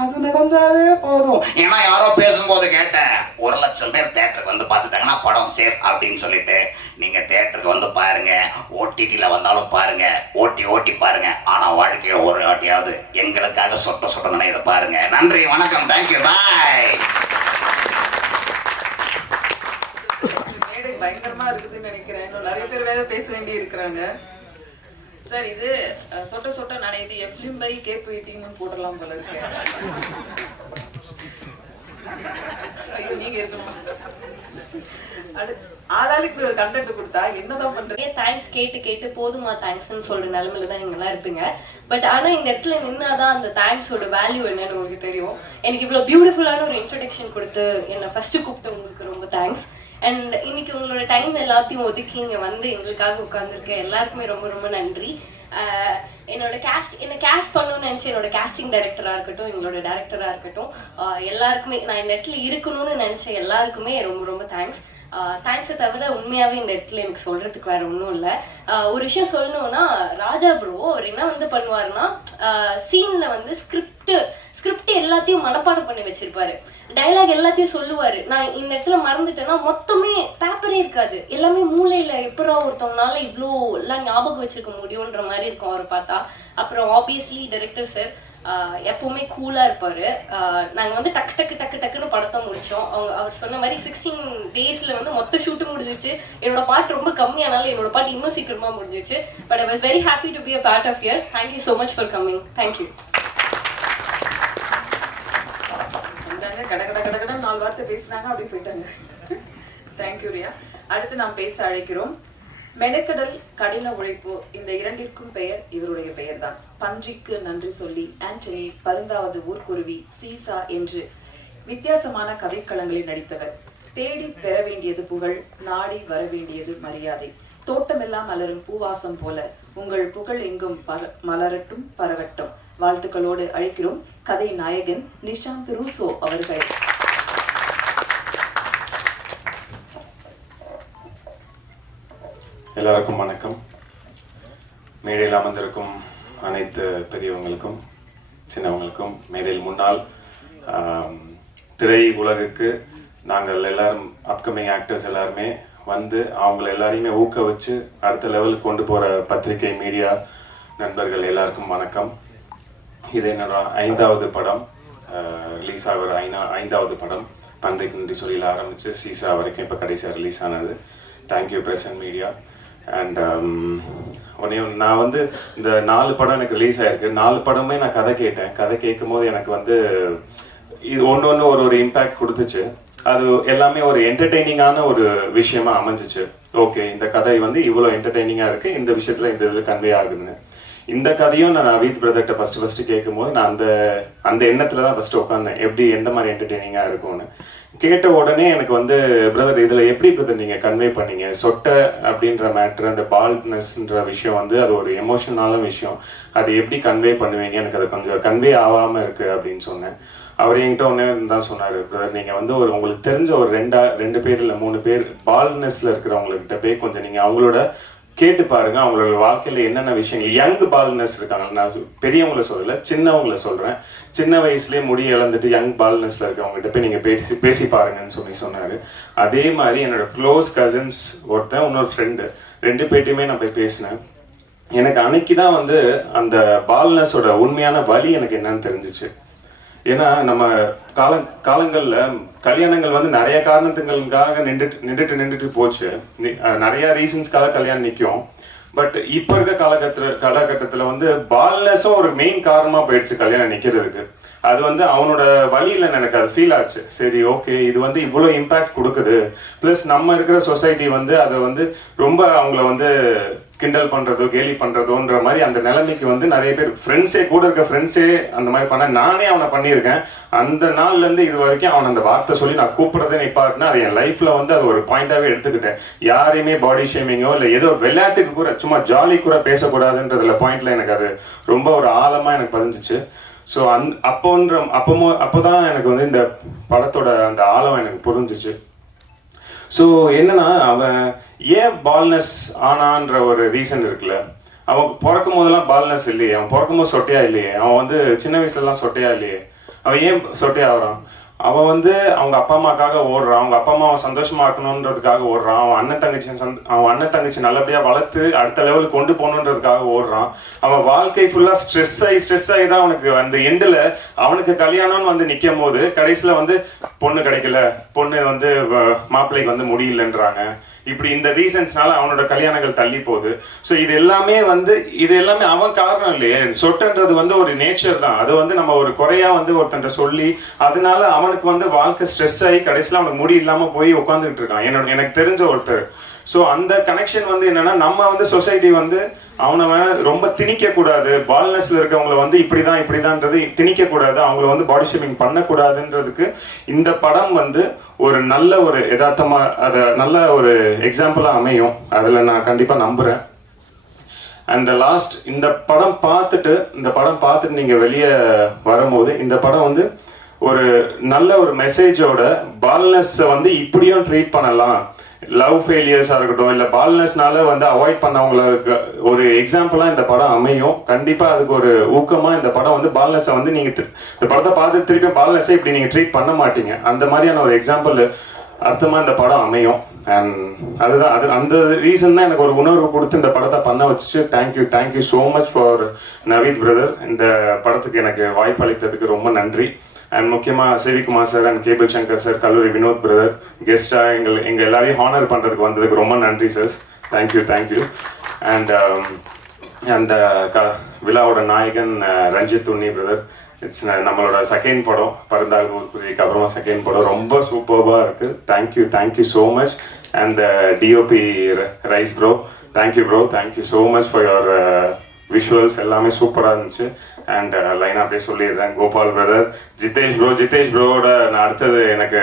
அது நடந்தாலே போதும். ஏன்னா யாரோ பேசும்போது கேட்டேன், 1,00,000 பேர் தேட்டருக்கு வந்து பார்த்துட்டாங்கன்னா படம் சேஃப் அப்படின்னு சொல்லிட்டு. நீங்க தேட்டருக்கு வந்து பாருங்க, ஓடிடியில் வந்தாலும் பாருங்க, ஓட்டி பாருங்க. ஆனா வாழ்க்கையில் ஒரு வாட்டியாவது எங்களுக்காக சொட்ட இதை பாருங்க. நன்றி, வணக்கம், தேங்க்யூ, பாய். மேடை பயங்கரமா இருக்குதுன்னு நினைக்கிறேன். இன்னும் நிறைய பேர் வேற பேச வேண்டி இருக்கிறாங்க. சார், இது சொட்ட நனையுது எஃப்லிம் பை கேபிடின்னு போடலாம் போல இருக்கு. ஐயோ, நீங்க இருக்கணும். ஆளாளுக்கு ஒரு கண்டென்ட் கொடுத்தா என்னதான் பண்றது? தேங்க்ஸ் கேட்டு போதுமா தேங்க்ஸ்ன்னு சொல்ற நிலைமையில தான் நீங்க எல்லாம் இருப்பீங்க. பட் ஆனா இந்த இடத்துல நின்னாதான் அந்த தேங்க்ஸோட வேல்யூ என்னன்னு உங்களுக்கு தெரியும். எனக்கு இவ்வளவு பியூட்டிஃபுல்லான ஒரு இன்ட்ரோடக்ஷன் கொடுத்து என்னை ஃபர்ஸ்ட் கூப்பிட்டு உங்களுக்கு ரொம்ப தேங்க்ஸ். அண்ட் இன்னைக்கு உங்களோட டைம் எல்லாத்தையும் ஒதுக்கி இங்க வந்து எங்களுக்காக உட்காந்துருக்க எல்லாருக்குமே ரொம்ப ரொம்ப நன்றி. என்னை கேஸ்ட் பண்ணணும்னு நினச்சி என்னோட கேஸ்டிங் டைரக்டராக இருக்கட்டும், எங்களோட டைரக்டராக இருக்கட்டும், எல்லாருக்குமே நான் இந்த இடத்துல இருக்கணும்னு நினச்ச எல்லாருக்குமே ரொம்ப ரொம்ப தேங்க்ஸ். தேங்க்ஸை தவிர உண்மையாகவே இந்த இடத்துல எனக்கு சொல்கிறதுக்கு வேறு ஒன்றும் இல்லை. ஒரு விஷயம் சொல்லணும்னா, ராஜா ப்ரோ அவர் என்ன வந்து பண்ணுவாருன்னா, சீனில் வந்து ஸ்கிரிப்ட் எல்லாத்தையும் மனப்பாடம் பண்ணி வச்சிருப்பாரு. டைலாக் எல்லாத்தையும் சொல்லுவாரு. நான் இந்த இடத்துல மறந்துட்டேன்னா மொத்தமே பேப்பரே இருக்காது. எல்லாமே மூளையில எப்பரா ஒருத்தவங்கனால இவ்வளோ எல்லாம் ஞாபகம் வச்சிருக்க முடியுன்ற மாதிரி இருக்கும் அவரை பார்த்தா. அப்புறம் ஆப்வியஸ்லி டைரக்டர் சார் எப்பவுமே கூலா இருப்பாரு. நாங்க வந்து டக்குன்னு படத்தை முடிச்சோம். அவர் சொன்ன மாதிரி 16 daysல வந்து மொத்த ஷூட்டும் முடிஞ்சிருச்சு. என்னோட பாட்டு ரொம்ப கம்மியானாலும் என்னோட பாட்டு இன்னும் சீக்கிரமா முடிஞ்சிருச்சு. But I was very happy to be a part of here. Thank you so much for coming. Thank you. கடகட 4 வார்த்தை பேசினாங்க, அப்படி போயிட்டாங்க. தேங்க்யூ ரியா. அடுத்து நாம் பேச அழைக்கிறோம். மெனக்கடல், கடின உழைப்பு, இந்த இரண்டிற்கும் பெயர் இவருடைய பெயர்தான். பன்றிக்கு நன்றி சொல்லி, ஆண்டனி, பருந்தாவது ஊர்க்குருவி, சீசா என்று வித்தியாசமான கதைக்களங்களில் நடித்தவர். தேடி பெற வேண்டியது புகழ், நாடி வர வேண்டியது மரியாதை. தோட்டமெல்லாம் மலரும் பூவாசம் போல உங்கள் புகழ் எங்கும் மலரட்டும் பரவட்டும். வாழ்த்துக்களோடு அழைக்கிறோம் கதை நாயகன் நிஷாந்த் ரூசோ அவர்கள். எல்லாருக்கும் வணக்கம். மேடையில் அமர்ந்திருக்கும் அனைத்து பெரியவங்களுக்கும் சின்னவங்களுக்கும், மேடையில் முன்னால் திரை உலகுக்கு நாங்கள் எல்லாரும் அப்கமிங் ஆக்டர்ஸ் எல்லாருமே வந்து அவங்கள எல்லாரையுமே ஊக்குவிச்சு அடுத்த லெவலுக்கு கொண்டு போகிற பத்திரிகை மீடியா நண்பர்கள் எல்லாருக்கும் வணக்கம். இது என்னோட 5வது படம், ரிலீஸ் ஆகிற 5வது படம். பன்றிக்கு நன்றி சொல்லியில் ஆரம்பித்து சீசா வரைக்கும் இப்போ கடைசியாக ரிலீஸ் ஆனது. Thank you press and media. And நான் வந்து இந்த 4 படம் எனக்கு ரிலீஸ் ஆகிருக்கு. 4 படமே நான் கதை கேட்டேன். கதை கேட்கும் போது எனக்கு வந்து இது ஒன்று ஒரு இம்பேக்ட் கொடுத்துச்சு. அது எல்லாமே ஒரு என்டர்டெய்னிங்கான ஒரு விஷயமா அமைஞ்சிச்சு. ஓகே, இந்த கதை வந்து இவ்வளோ என்டர்டெய்னிங்காக இருக்குது, இந்த விஷயத்தில் இந்த இதில் கன்வே ஆகுதுன்னு. இந்த கதையும் நான் நவீத் பிரதர்கிட்ட ஃபர்ஸ்ட் கேட்கும்போது நான் அந்த எண்ணத்தில் தான் ஃபர்ஸ்ட் உட்காந்தேன், எப்படி எந்த மாதிரி என்டர்டெய்னிங்காக இருக்கும்னு. கேட்ட உடனே எனக்கு வந்து பிரதர் இதில் எப்படி பிரதர் நீங்கள் கன்வே பண்ணீங்க, சொட்டை அப்படின்ற மேட்ரு, அந்த பால்ட்னஸ்ன்ற விஷயம் வந்து அது ஒரு எமோஷனலான விஷயம், அது எப்படி கன்வே பண்ணுவீங்க, எனக்கு அது கொஞ்சம் கன்வே ஆகாமல் இருக்குது அப்படின்னு சொன்னேன். அவர் என்கிட்ட ஒன்று தான் சொன்னார், பிரதர் நீங்கள் வந்து உங்களுக்கு தெரிஞ்ச ஒரு 2 பேர் இல்லை 3 பேர் பால்ட்னஸில் இருக்கிறவங்கக்கிட்ட போய் கொஞ்சம் நீங்கள் அவங்களோட கேட்டு பாருங்க, அவங்களோட வாழ்க்கையில என்னென்ன விஷயங்கள். யங் பால்னஸ் இருக்காங்க, நான் பெரியவங்கள சொல்லல, சின்னவங்கள சொல்றேன். சின்ன வயசுலேயே முடி இழந்துட்டு யங் பால்னஸ்ல இருக்கவங்ககிட்ட போய் நீங்க பேசி பாருங்கன்னு சொன்னாரு. அதே மாதிரி என்னோட க்ளோஸ் கசின்ஸ் ஒருத்தன், இன்னொரு ஃப்ரெண்டு, 2 பேர்ட்டையுமே நான் போய் பேசினேன். எனக்கு அன்னைக்கு தான் வந்து அந்த பால்னஸோட உண்மையான வலி எனக்கு என்னன்னு தெரிஞ்சிச்சு. ஏன்னா நம்ம காலங்களில் கல்யாணங்கள் வந்து நிறைய காரணத்துங்களுக்காக நின்றுட்டு போச்சு. நிறைய ரீசன்ஸ்க்காக கல்யாணம் நிற்கும். பட் இப்போ இருக்க காலகட்டத்தில் வந்து பால்னஸும் ஒரு மெயின் காரணமாக போயிடுச்சு கல்யாணம் நிற்கிறதுக்கு. அது வந்து அவனோட வழியில் எனக்கு அது ஃபீல் ஆச்சு. சரி, ஓகே, இது வந்து இவ்வளோ இம்பேக்ட் கொடுக்குது. ப்ளஸ் நம்ம இருக்கிற சொசைட்டி வந்து அதை வந்து ரொம்ப அவங்கள வந்து கிண்டல் பண்ணுறதோ கேலி பண்ணுறதோன்ற மாதிரி அந்த நிலைமைக்கு வந்து நிறைய பேர் கூட இருக்க ஃப்ரெண்ட்ஸே அந்த மாதிரி பண்ண. நானே அவனை பண்ணியிருக்கேன். அந்த நாள்லேருந்து இது வரைக்கும் அவன் அந்த வார்த்தை சொல்லி நான் கூப்பிட்றதே நிப்பாட்டினா அது என் லைஃப்பில் வந்து அது ஒரு பாயிண்டாகவே எடுத்துக்கிட்டேன். யாரையுமே பாடி ஷேமிங்கோ இல்லை ஏதோ விளையாட்டுக்கு கூட சும்மா ஜாலி கூட பேசக்கூடாதுன்றதுல பாயிண்ட்ல எனக்கு அது ரொம்ப ஒரு ஆழமாக எனக்கு பதிஞ்சிச்சு. ஸோ அப்போதான் எனக்கு வந்து இந்த படத்தோட அந்த ஆழம் எனக்கு புரிஞ்சிச்சு. ஸோ என்னன்னா, அவன் ஏன் பால்னஸ் ஆனான்ற ஒரு ரீசன் இருக்குல்ல, அவன் பிறக்கும் போதெல்லாம் பால்னஸ் இல்லையே, அவன் பிறக்கும் போது சொட்டையா இல்லையே, அவன் வந்து சின்ன வயசுலலாம் சொட்டையா இல்லையே, அவன் ஏன் சொட்டையா ஆகிறான்? அவன் வந்து அவங்க அப்பா அம்மாக்காக ஓடுறான், அவங்க அப்பா அம்மாவை சந்தோஷமா இருக்கணுன்றதுக்காக ஓடுறான், அவன் அண்ணன் தங்கச்சி நல்லபடியா வளர்த்து அடுத்த லெவலுக்கு கொண்டு போகணுன்றதுக்காக ஓடுறான். அவன் வாழ்க்கை ஃபுல்லா ஸ்ட்ரெஸ் ஆகி தான் அவனுக்கு அந்த எண்டில் அவனுக்கு கல்யாணம்னு வந்து நிற்கும் போது கடைசியில் வந்து பொண்ணு கிடைக்கல, பொண்ணு வந்து மாப்பிள்ளைக்கு வந்து முடியலன்றாங்க. இப்படி இந்த ரீசன்ஸ்னால அவனோட கல்யாணங்கள் தள்ளி போகுது. ஸோ இது எல்லாமே அவன் காரணம் இல்லையே. சொட்டுன்றது வந்து ஒரு நேச்சர் தான், அது வந்து நம்ம ஒரு குறையா வந்து ஒருத்தன்ட்ட சொல்லி அதனால அவனுக்கு வந்து வாழ்க்கை ஸ்ட்ரெஸ் ஆகி கடைசியில் அவனுக்கு முடி இல்லாம போய் உட்காந்துக்கிட்டு இருக்கான் எனக்கு தெரிஞ்ச ஒருத்தர். ஸோ அந்த கனெக்ஷன் வந்து என்னன்னா, நம்ம வந்து சொசைட்டி வந்து அவனை ரொம்ப திணிக்க கூடாது, பால்னஸ்ல இருக்கவங்களை வந்து இப்படிதான்ன்றது திணிக்க கூடாது, அவங்களை வந்து பாடி ஷேமிங் பண்ணக்கூடாதுன்றதுக்கு இந்த படம் வந்து ஒரு நல்ல ஒரு யதார்த்தமா அதை நல்ல ஒரு எக்ஸாம்பிளா அமையும், அதுல நான் கண்டிப்பா நம்புறேன். அண்ட் லாஸ்ட் இந்த படம் பார்த்துட்டு நீங்க வெளியே வரும்போது இந்த படம் வந்து ஒரு நல்ல ஒரு மெசேஜோட பால்னஸ் வந்து இப்படியும் ட்ரீட் பண்ணலாம், லவ் ஃபெயிலியர்ஸாக இருக்கட்டும், இல்லை பால்னஸ்னால வந்து அவாய்ட் பண்ணவங்களுக்கு ஒரு எக்ஸாம்பிளாக இந்த படம் அமையும். கண்டிப்பாக அதுக்கு ஒரு ஊக்கமாக இந்த படம் வந்து பால்னஸை வந்து நீங்கள் இந்த படத்தை பார்த்து திருப்பி பால்னஸை இப்படி நீங்கள் ட்ரீட் பண்ண மாட்டீங்க, அந்த மாதிரியான ஒரு எக்ஸாம்பிள் அர்த்தமாக இந்த படம் அமையும். அண்ட் அதுதான் அந்த ரீசன் தான் எனக்கு ஒரு உணர்வு கொடுத்து இந்த படத்தை பண்ண வச்சு. Thank you so much for Naveed brother. இந்த படத்துக்கு எனக்கு வாய்ப்பு அளித்ததுக்கு ரொம்ப நன்றி. அண்ட் முக்கியமாக Sivakumar sir and cable Shankar sir, கல்லூரி வினோத் பிரதர் கெஸ்டாக எங்கள் எல்லாரையும் ஹானர் பண்ணுறதுக்கு வந்ததுக்கு ரொம்ப நன்றி சார். தேங்க்யூ. அண்ட் அந்த விழாவோட நாயகன் ரஞ்சித் உன்னி பிரதர், இட்ஸ் நம்மளோட செகண்ட் படம், பருந்தாள் ஊர்குதிக்கு அப்புறமா செகண்ட் படம், ரொம்ப சூப்பர்பாக இருக்குது. Thank you so much. And DOP rice bro, thank you so much for your visuals, எல்லாமே சூப்பராக இருந்துச்சு. அண்ட் லைனாக அப்படியே சொல்லிடுறேன். கோபால் பிரதர், ஜிதேஷ் ப்ரோவோட நான் அடுத்தது எனக்கு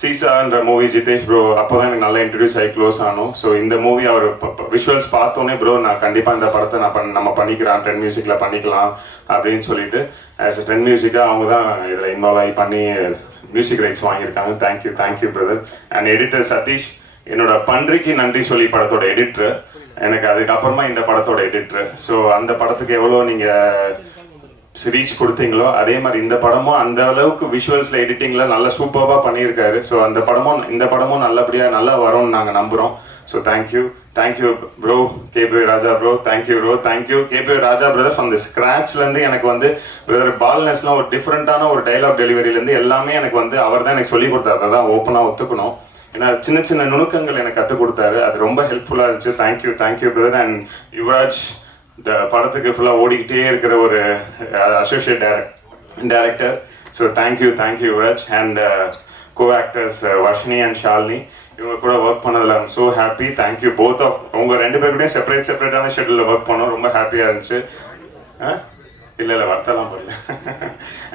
சீசான்ற மூவி ஜிதேஷ் ப்ரோ அப்போ தான் எனக்கு நல்லா இன்ட்ரடியூஸ் ஆகி க்ளோஸ் ஆனோம். ஸோ இந்த மூவி அவர் விஷுவல்ஸ் பார்த்தோன்னே ப்ரோ நான் கண்டிப்பாக இந்த படத்தை நம்ம பண்ணிக்கலாம், 10 மியூசிக்கில் பண்ணிக்கலாம் அப்படின்னு சொல்லிட்டு ஆஸ் அ 10 மியூசிக்காக அவங்க தான் இதில் இன்வால்வ் ஆகி பண்ணி மியூசிக் ரைட்ஸ் வாங்கியிருக்காங்க. Thank you brother. And editor Satish, என்னோட பன்றிக்கு நன்றி சொல்லி படத்தோட எடிட்டர், எனக்கு அதுக்கப்புறமா இந்த படத்தோட எடிட்டர். ஸோ அந்த படத்துக்கு எவ்வளோ நீங்கள் ரீச் கொடுத்தீங்களோ அதே மாதிரி இந்த படமும் அந்த அளவுக்கு விஷுவல்ஸில் எடிட்டிங்கில் நல்லா சூப்பராக பண்ணியிருக்காரு. ஸோ இந்த படமும் நல்லபடியாக நல்லா வரும்னு நாங்கள் நம்புகிறோம். So thank you bro, KP Raja bro, thank you KP Raja brother. From the ஸ்க்ராட்ச்லேருந்து எனக்கு வந்து பிரதர் பால்னஸ்லாம் ஒரு டிஃப்ரெண்ட்டான ஒரு டைலாக் டெலிவரியிலேருந்து எல்லாமே எனக்கு வந்து அவர் தான் எனக்கு சொல்லிக் கொடுத்தாரு. அதான் ஓப்பனாக ஒத்துக்கணும். ஏன்னா சின்ன நுணுக்கங்கள் எனக்கு கற்றுக் கொடுத்தாரு, அது ரொம்ப ஹெல்ப்ஃபுல்லாக இருந்துச்சு. Thank you brother. அண்ட் யுவராஜ், இந்த படத்துக்கு ஃபுல்லாக ஓடிக்கிட்டே இருக்கிற ஒரு associate director. So thank you Yuvraj. And co actors Varshini and Shalini, இவங்க கூட ஒர்க் பண்ணதில் I'm so happy. Thank you both of உங்கள் 2 பேருக்கூடையும் செப்பரேட்டான ஷெட்யூலில் ஒர்க் பண்ணோம், ரொம்ப ஹாப்பியாக இருந்துச்சு. இல்லை வருத்தலாம் போடல.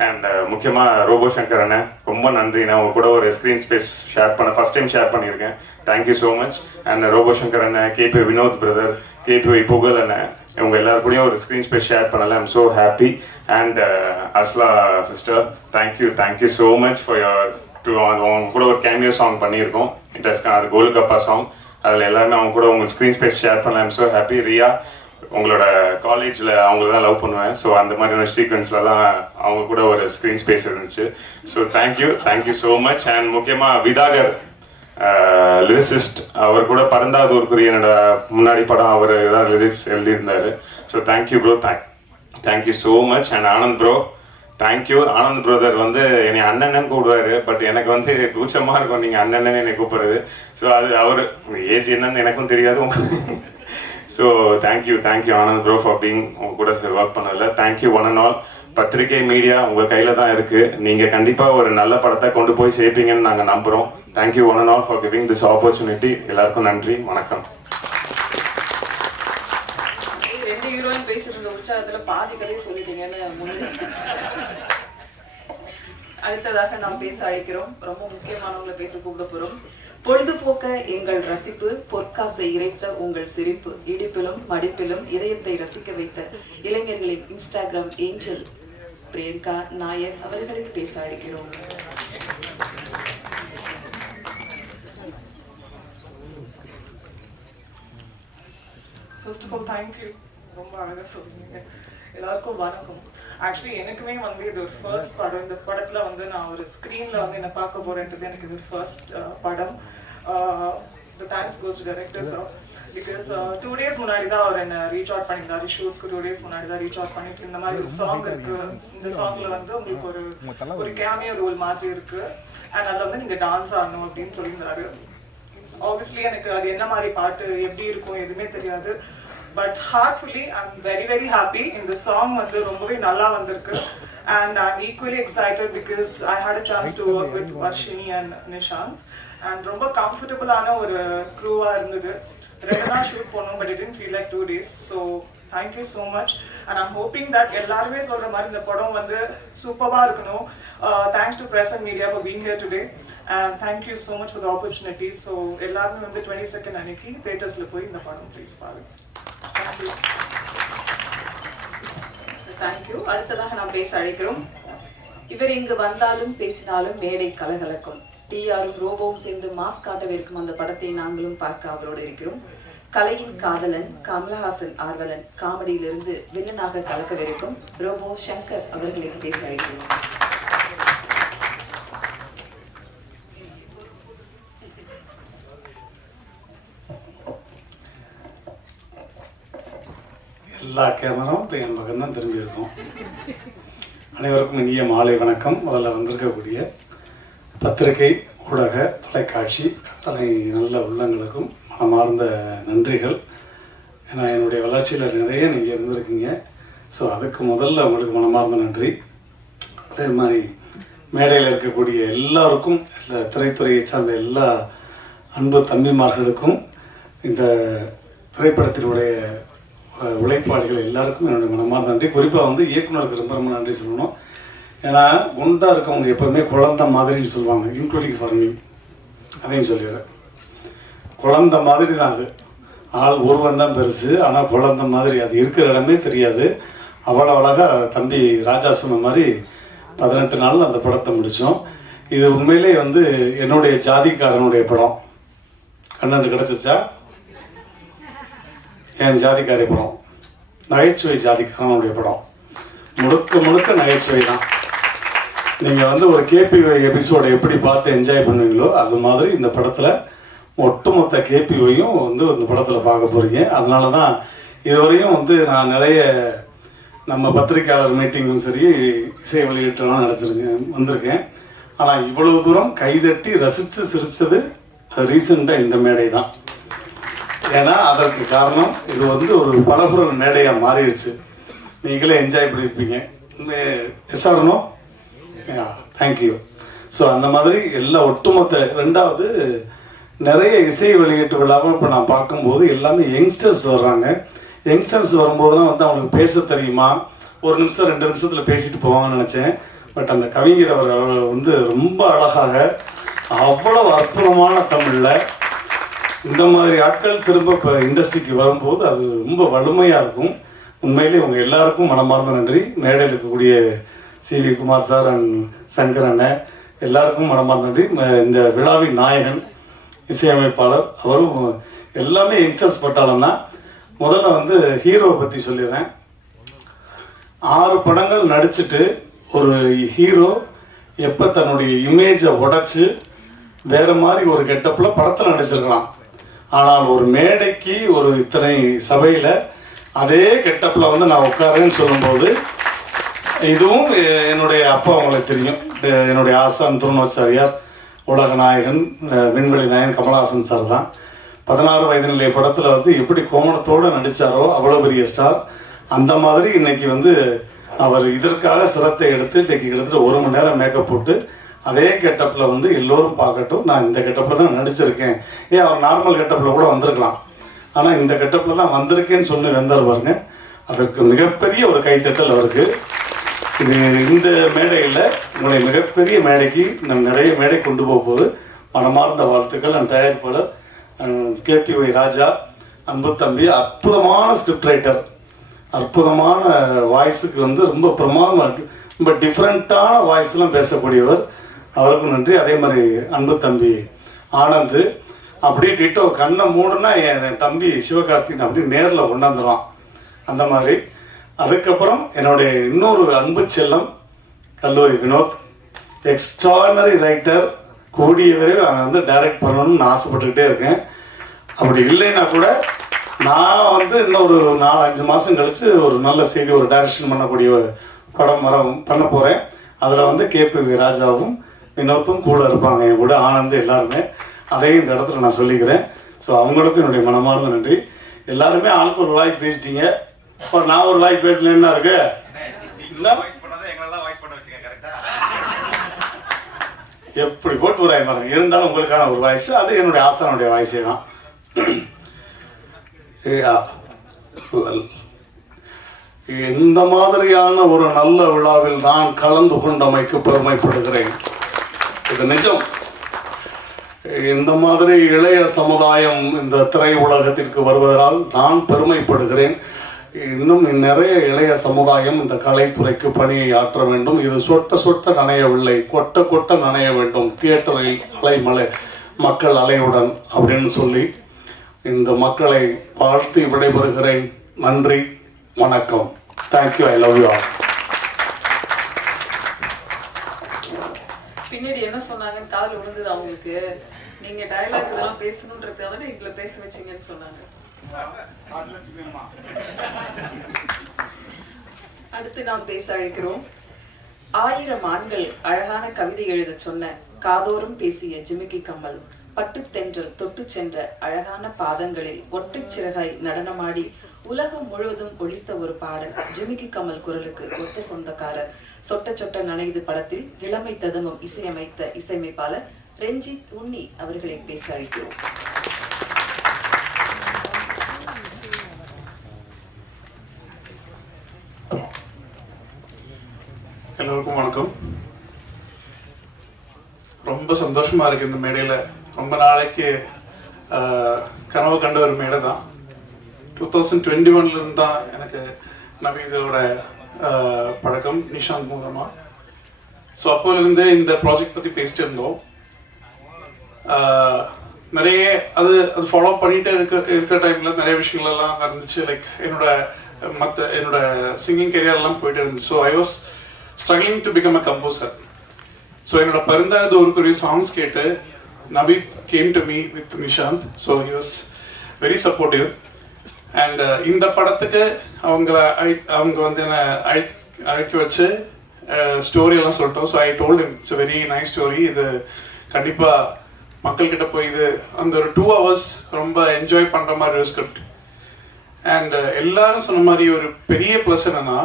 அண்ட் முக்கியமாக ரோபோ சங்கர் அண்ணன், ரொம்ப நன்றி. நான் உங்க கூட ஒரு screen space first time share பண்ணியிருக்கேன். Thank you so much. And Robo Shankar அண்ணன், கேபி வினோத் பிரதர், கேபி புகழ் அண்ணன், இவங்க எல்லாருக்கூடையும் ஒரு ஸ்க்ரீன் ஸ்பேஸ் ஷேர் பண்ணல. I'm so happy. And Asla sister, thank you so much for your அவங்க கூட ஒரு கேமியோ சாங் பண்ணியிருக்கோம், இன்ட்ரெஸ்டாக, அது கோலுகப்பா சாங். அதில் எல்லாருமே அவங்க கூட உங்கள் ஸ்க்ரீன் ஸ்பேஸ் ஷேர் பண்ணல. I'm so happy. ரியா, உங்களோட காலேஜில் அவங்கள தான் லவ் பண்ணுவேன். ஸோ அந்த மாதிரியான சீக்வன்ஸில் தான் அவங்க கூட ஒரு ஸ்க்ரீன் ஸ்பேஸ் இருந்துச்சு. So thank you so much. And முக்கியமாக விதாகர் லிரிசிஸ்ட், அவர் கூட பரந்தாது ஊர்க்குரிய என்னோட முன்னாடி படம் அவர் தான் லிரிக்ஸ் எழுதியிருந்தார். So thank you bro, thank you so much. And Anand bro, thank you. Anand brother வந்து என்னை அண்ணன்னு கூப்பிடுவாரு, பட் எனக்கு வந்து கூச்சமாக இருக்கும் நீங்கள் அண்ணன்னு என்னை கூப்பிடுறது. ஸோ அது அவர் ஏஜ் என்னன்னு எனக்கும் தெரியாது. So thank you Anand bro for being உங்க கூட ஒர்க் பண்ணதில்ல. Thank you one and all. பத்திரிகை மீடியா உங்கள் கையில் தான் இருக்குது, நீங்கள் கண்டிப்பாக ஒரு நல்ல படத்தை கொண்டு போய் சேர்ப்பீங்கன்னு நாங்கள் நம்புகிறோம். Thank you one and all for giving this opportunity. எல்லாருக்கும் நன்றி, வணக்கம். 2 ஹீரோயின் பேசிட்டு இருந்த உற்சாகத்தில் பாதி கதையை சொல்லிட்டீங்கன்னு அடுத்ததாக நாம் பேச அழைக்கிறோம். ரொம்ப முக்கியமானவங்களை பேச கூப்பிட போகிறோம். பொழுதுபோக்க எங்கள் ரசிப்பு, பொற்காசை இறைத்த உங்கள் சிரிப்பு, இடிப்பிலும் மடிப்பிலும் இதயத்தை ரசிக்க வைத்த இளைஞர்களின் இன்ஸ்டாகிராம் ஏஞ்சல் பிரியங்கா நாயக் அவர்களுக்கு பேச அழைக்கிறோம். First of all, thank you. ரொம்ப அழகா சொல்லுவீங்க. எல்லாருக்கும் வணக்கம். ஆக்சுவலி எனக்குமே வந்து இது ஒரு ஃபர்ஸ்ட் படம். இந்த படத்துல வந்து நான் ஒரு ஸ்க்ரீன்ல வந்து என்ன பார்க்க போறேன்றது எனக்கு இது ஃபர்ஸ்ட் படம். The thanks goes to director sir because 2 days முன்னாடி தான் அவர் என்ன ரீச் அவுட் பண்ணியிருந்தாரு. ஷூட்க்கு 2 days முன்னாடி தான் ரீச் அவுட் பண்ணிட்டு இந்த மாதிரி ஒரு சாங் இருக்கு, இந்த சாங்ல வந்து உங்களுக்கு ஒரு கேமியோ ரோல் மாதிரி இருக்கு அண்ட் அதில் வந்து நீங்க டான்ஸ் ஆடணும் அப்படின்னு சொல்லியிருந்தாரு. ஆப்வியஸ்லி எனக்கு அது என்ன மாதிரி பாட்டு எப்படி இருக்கும் எதுவுமே தெரியாது. But heartfully I am very very happy. இந்த சாங் வந்து ரொம்பவே நல்லா வந்திருக்கு and I am equally excited because I had a chance to work with Varshini and Nishanth and ரொம்ப கம்ஃபர்டபுளான ஒரு க்ரூவாக இருந்தது. 2 நாள் ஷூட் போனோம் but it didn't feel like 2 days. So thank you so much and I'm hoping that எல்லாருமே சொல்கிற மாதிரி இந்த படம் வந்து சூப்பராக இருக்கணும். Thanks to press and media for being here today and thank you so much for the opportunity. So எல்லாருமே வந்து 22nd அன்னைக்கு தேட்டர்ஸில் போய் இந்த படம் ப்ளீஸ் பாருங்க. தேங்க்யூ. தேங்க்யூ. அடுத்ததாக நாம் பேச அழைக்கிறோம். இவர் இங்கு வந்தாலும் பேசினாலும் மேடை கலகலக்கும். டிஆரும் ரோபோவும் சேர்ந்து மாஸ் காட்டவிருக்கும் அந்த படத்தை நாங்களும் பார்க்க அவரோடு இருக்கிறோம். கலையின் காதலன், கமலஹாசன் ஆர்வலன், காமெடியிலிருந்து வில்லனாக கலக்கவிருக்கும் ரோபோ சங்கர் அவர்களுக்கு பேச அழைக்கிறோம். எல்லா கேமராவும் இப்போ என் பக்கம் தான் திரும்பி இருக்கும். அனைவருக்கும் இனிய மாலை வணக்கம். முதல்ல வந்திருக்கக்கூடிய பத்திரிகை, ஊடக, தொலைக்காட்சி அத்தனை நல்ல உள்ளங்களுக்கும் மனமார்ந்த நன்றிகள். ஏன்னா என்னுடைய வளர்ச்சியில் நிறைய நீங்கள் இருந்திருக்கீங்க. ஸோ அதுக்கு முதல்ல உங்களுக்கு மனமார்ந்த நன்றி. அதே மாதிரி மேடையில் இருக்கக்கூடிய எல்லாருக்கும், இல்லை திரைத்துறையை சார்ந்த எல்லா அன்பு தம்பிமார்களுக்கும், இந்த திரைப்படத்தினுடைய உழைப்பாளிகள் எல்லாருக்கும் என்னுடைய மனமார்ந்த நன்றி. குறிப்பாக வந்து இயக்குனருக்கு ரொம்ப ரொம்ப நன்றி சொல்லணும். ஏன்னா குண்டாக இருக்கவங்க எப்போவுமே குழந்த மாதிரின்னு சொல்லுவாங்க, இன்க்ளூடிங் ஃபார் மீ. அதையும் சொல்லிடுறேன். குழந்த மாதிரி தான் அது. ஆள் உருவம் தான் பெருசு, ஆனால் குழந்த மாதிரி அது இருக்கிற இடமே தெரியாது. அவ்வளோ அழகாக தம்பி ராஜா சொன்ன மாதிரி 18 நாள் அந்த படத்தை முடித்தோம். இது உண்மையிலே வந்து என்னுடைய ஜாதிக்காரனுடைய படம். கண்ணன் கிடச்சிச்சா? என் ஜாதிக்காரி படம், நகைச்சுவை ஜாதிக்காரனுடைய படம். முழுக்க முழுக்க நகைச்சுவை தான். நீங்கள் வந்து ஒரு கேபிஒய் எபிசோடை எப்படி பார்த்து என்ஜாய் பண்ணுவீங்களோ அது மாதிரி இந்த படத்தில் ஒட்டுமொத்த கேபிஒயும் வந்து இந்த படத்தில் பார்க்க போகிறீங்க. அதனால தான் இதுவரையும் வந்து நான் நிறைய நம்ம பத்திரிக்கையாளர் மீட்டிங்கும் சரி, இசை வெளியீட்டெல்லாம் வந்திருக்கேன். ஆனால் இவ்வளவு தூரம் கைதட்டி ரசித்து சிரித்தது ரீசெண்டாக இந்த மேடை தான். ஏன்னா அதற்கு காரணம் இது வந்து ஒரு பலகுரல் மேடையாக மாறிடுச்சு. நீங்களே என்ஜாய் பண்ணியிருப்பீங்க. எஸ் ஆர்னோ? தேங்க்யூ. ஸோ அந்த மாதிரி எல்லா ஒட்டுமொத்த. ரெண்டாவது, நிறைய இசை வெளியீட்டு விழாவும் இப்போ நான் பார்க்கும்போது எல்லாமே யங்ஸ்டர்ஸ் வர்றாங்க. யங்ஸ்டர்ஸ் வரும்போதெல்லாம் வந்து அவங்களுக்கு பேச தெரியுமா, 1 நிமிஷம் 2 நிமிஷத்தில் பேசிட்டு போவாங்கன்னு நினச்சேன். பட் அந்த கவிஞர் அவர்கள் வந்து ரொம்ப அழகாக, அவ்வளவு அற்புதமான தமிழில் இந்த மாதிரி ஆட்கள் திரும்ப இப்போ இண்டஸ்ட்ரிக்கு வரும்போது அது ரொம்ப வலிமையாக இருக்கும். உண்மையிலே உங்கள் எல்லாருக்கும் மனமார்ந்த நன்றி. மேடையில் இருக்கக்கூடிய சிவி குமார் சார் அண்ட் சங்கர் அண்ணன் எல்லாருக்கும் மனமார்ந்த நன்றி. இந்த விழாவின் நாயகன் இசையமைப்பாளர் அவரும் எல்லாமே யங்ஸ்டர்ஸ் பட்டாளம் தான். முதல்ல வந்து ஹீரோவை பற்றி சொல்லிடுறேன். 6 படங்கள் நடிச்சுட்டு ஒரு ஹீரோ எப்போ தன்னுடைய இமேஜை உடைச்சு வேறு மாதிரி ஒரு கெட்டப்பில் படத்தில் நடிச்சிருக்கலாம். ஆனால் ஒரு மேடைக்கு ஒரு இத்தனை சபையில் அதே கெட்டப்பில் வந்து நான் உட்காரேன்னு சொல்லும்போது, இதுவும் என்னுடைய அப்பா அவங்களுக்கு தெரியும், என்னுடைய ஆசான் திருநோச்சாரியார், உலக நாயகன், விண்வெளி நாயகன் கமலஹாசன் சார் தான். 16 வயது நிலைய படத்தில் வந்து எப்படி கோமணத்தோடு நடித்தாரோ அவ்வளோ பெரிய ஸ்டார். அந்த மாதிரி இன்னைக்கு வந்து அவர் இதற்காக சிரத்தை எடுத்து இன்னைக்கு கிட்டத்தட்ட 1 மணி நேரம் மேக்கப் போட்டு அதே கெட்டப்பில் வந்து எல்லோரும் பார்க்கட்டும், நான் இந்த கெட்டப்பில் தான் நடிச்சிருக்கேன். அவர் நார்மல் கெட்டப்பில் கூட வந்திருக்கலாம், ஆனால் இந்த கெட்டப்பில் தான் வந்திருக்கேன்னு சொல்லி வந்தார் பாருங்க. அதற்கு மிகப்பெரிய ஒரு கைத்தட்டல் அவருக்கு. இது இந்த மேடையில் உங்களுடைய மிகப்பெரிய மேடைக்கு நம்ம நிறைய மேடை கொண்டு போகும்போது மனமார்ந்த வாழ்த்துக்கள். அந்த தயாரிப்பாளர் கேபிஒய் ராஜா, அன்பு தம்பி, அற்புதமான ஸ்கிரிப்ட் ரைட்டர், அற்புதமான வாய்ஸுக்கு வந்து ரொம்ப பிரமாதமாக ரொம்ப டிஃப்ரெண்ட்டான வாய்ஸ்லாம் பேசக்கூடியவர், அவருக்கும் நன்றி. அதே மாதிரி அன்பு தம்பி ஆனந்த், அப்படியே டிட்டோ கண்ணை மூடுனா என் தம்பி சிவகார்த்திகன் அப்படி நேரில் கொண்டாந்துருவான். அந்த மாதிரி. அதுக்கப்புறம் என்னுடைய இன்னொரு அன்பு செல்லம் கல்லூரி வினோத், எக்ஸ்ட்ரானரி ரைட்டர். கூடிய விரைவில் அவன் வந்து டைரக்ட் பண்ணணும்னு நான் ஆசைப்பட்டுக்கிட்டே இருக்கேன். அப்படி இல்லைன்னா கூட நான் வந்து இன்னொரு 4-5 மாதம் கழித்து ஒரு நல்ல செய்தி, ஒரு டைரக்ஷன் பண்ணக்கூடிய படம் பண்ண போகிறேன். அதில் வந்து கேபி ராஜாவும் வினோத்தும் கூட இருப்பாங்க, என் கூட ஆனந்த் எல்லாருமே. அதையும் இந்த இடத்துல நான் சொல்லிக்கிறேன். ஸோ அவங்களுக்கும் என்னுடைய மனமார்ந்த நன்றி. எல்லாருமே ஆளுக்கு ஒரு வாய்ஸ் பேசிட்டீங்க. இப்போ நான் ஒரு வாய்ஸ் பேசல என்ன இருக்கு? எப்படி போட்டு ஒரு ஆயிரம் இருந்தாலும் உங்களுக்கான ஒரு வாய்ஸ், அது என்னுடைய ஆசானுடைய வாய்ஸே தான். இந்த மாதிரியான ஒரு நல்ல விழாவில் நான் கலந்து கொண்டமைக்கு பெருமைப்படுகிறேன். இது நிஜம். இந்த மாதிரி இளைய சமுதாயம் இந்த திரை உலகத்திற்கு வருவதால் நான் பெருமைப்படுகிறேன். இன்னும் நிறைய இளைய சமுதாயம் இந்த கலைத்துறைக்கு பணியை ஆற்ற வேண்டும். இது சொட்ட சொட்ட நனையவில்லை, கொட்ட கொட்ட நனைய வேண்டும். தியேட்டரில் அலைமலை, மக்கள் அலையுடன் அப்படின்னு சொல்லி இந்த மக்களை வாழ்த்தி விடைபெறுகிறேன். நன்றி, வணக்கம். Thank you, I love you all. பின்னாடி என்ன சொன்னாங்கன்னு காதுல விழுந்தது அவங்களுக்கு. நீங்க டயலாக் இதெல்லாம் பேசணுன்றதுக்காக எங்களை பேச வச்சீங்கன்னு சொன்னாங்க. அடுத்து நாம் பேச அழைக்கிறோம். 1000 ஆண்கள் அழகான கவிதை எழுத சொன்ன காதோறும் பேசிய ஜிமிக்கி கம்மல், பட்டு தென்றல் தொட்டு சென்ற அழகான பாதங்களில் ஒற்றைச் சிறகாய் நடனமாடி உலகம் முழுவதும் ஒழித்த ஒரு பாடல். ஜிமிக்கி கம்மல் குரலுக்கு ஒத்த சொந்தக்காரர். சொட்ட சொட்ட நனைது படத்தில் இளமை ததும்பும் இசையமைத்த இசையமைப்பாளர் ரஞ்சித் உன்னி அவர்களை பேச அழைக்கிறோம். எல்லோருக்கும் வணக்கம். ரொம்ப சந்தோஷமா இருக்கு இந்த மேடையில. ரொம்ப நாளைக்கு கனவு கண்ட ஒரு மேடை தான். 2021 இருந்து தான் எனக்கு நவீனோட பழக்கம், நிஷாந்த் மூலமா. ஸோ அப்போலேருந்தே இந்த ப்ராஜெக்ட் பற்றி பேசிட்டு இருந்தோம். நிறைய அது ஃபாலோ பண்ணிகிட்டே இருக்கிற டைமில் நிறைய விஷயங்கள்லாம் நடந்துச்சு. லைக் என்னோட சிங்கிங் கெரியர்லாம் போயிட்டு இருந்துச்சு. So I was struggling to become a composer. So என்னோட பருந்தாத ஒரு சாங்ஸ் கேட்டு Naveed came to me with Nishanth. So he was very supportive. And இந்த படத்துக்கு அவங்க வந்து என்னை அழைக்க வச்சு ஸ்டோரியெல்லாம் சொல்லிட்டோம். So I told him it's very nice story. இது கண்டிப்பாக மக்கள்கிட்ட போய் இது அந்த ஒரு 2 hours ரொம்ப என்ஜாய் பண்ணுற மாதிரி ஒரு ஸ்கிரிப்ட். அண்ட் எல்லாரும் சொன்ன மாதிரி ஒரு பெரிய ப்ளஸ் என்னன்னா,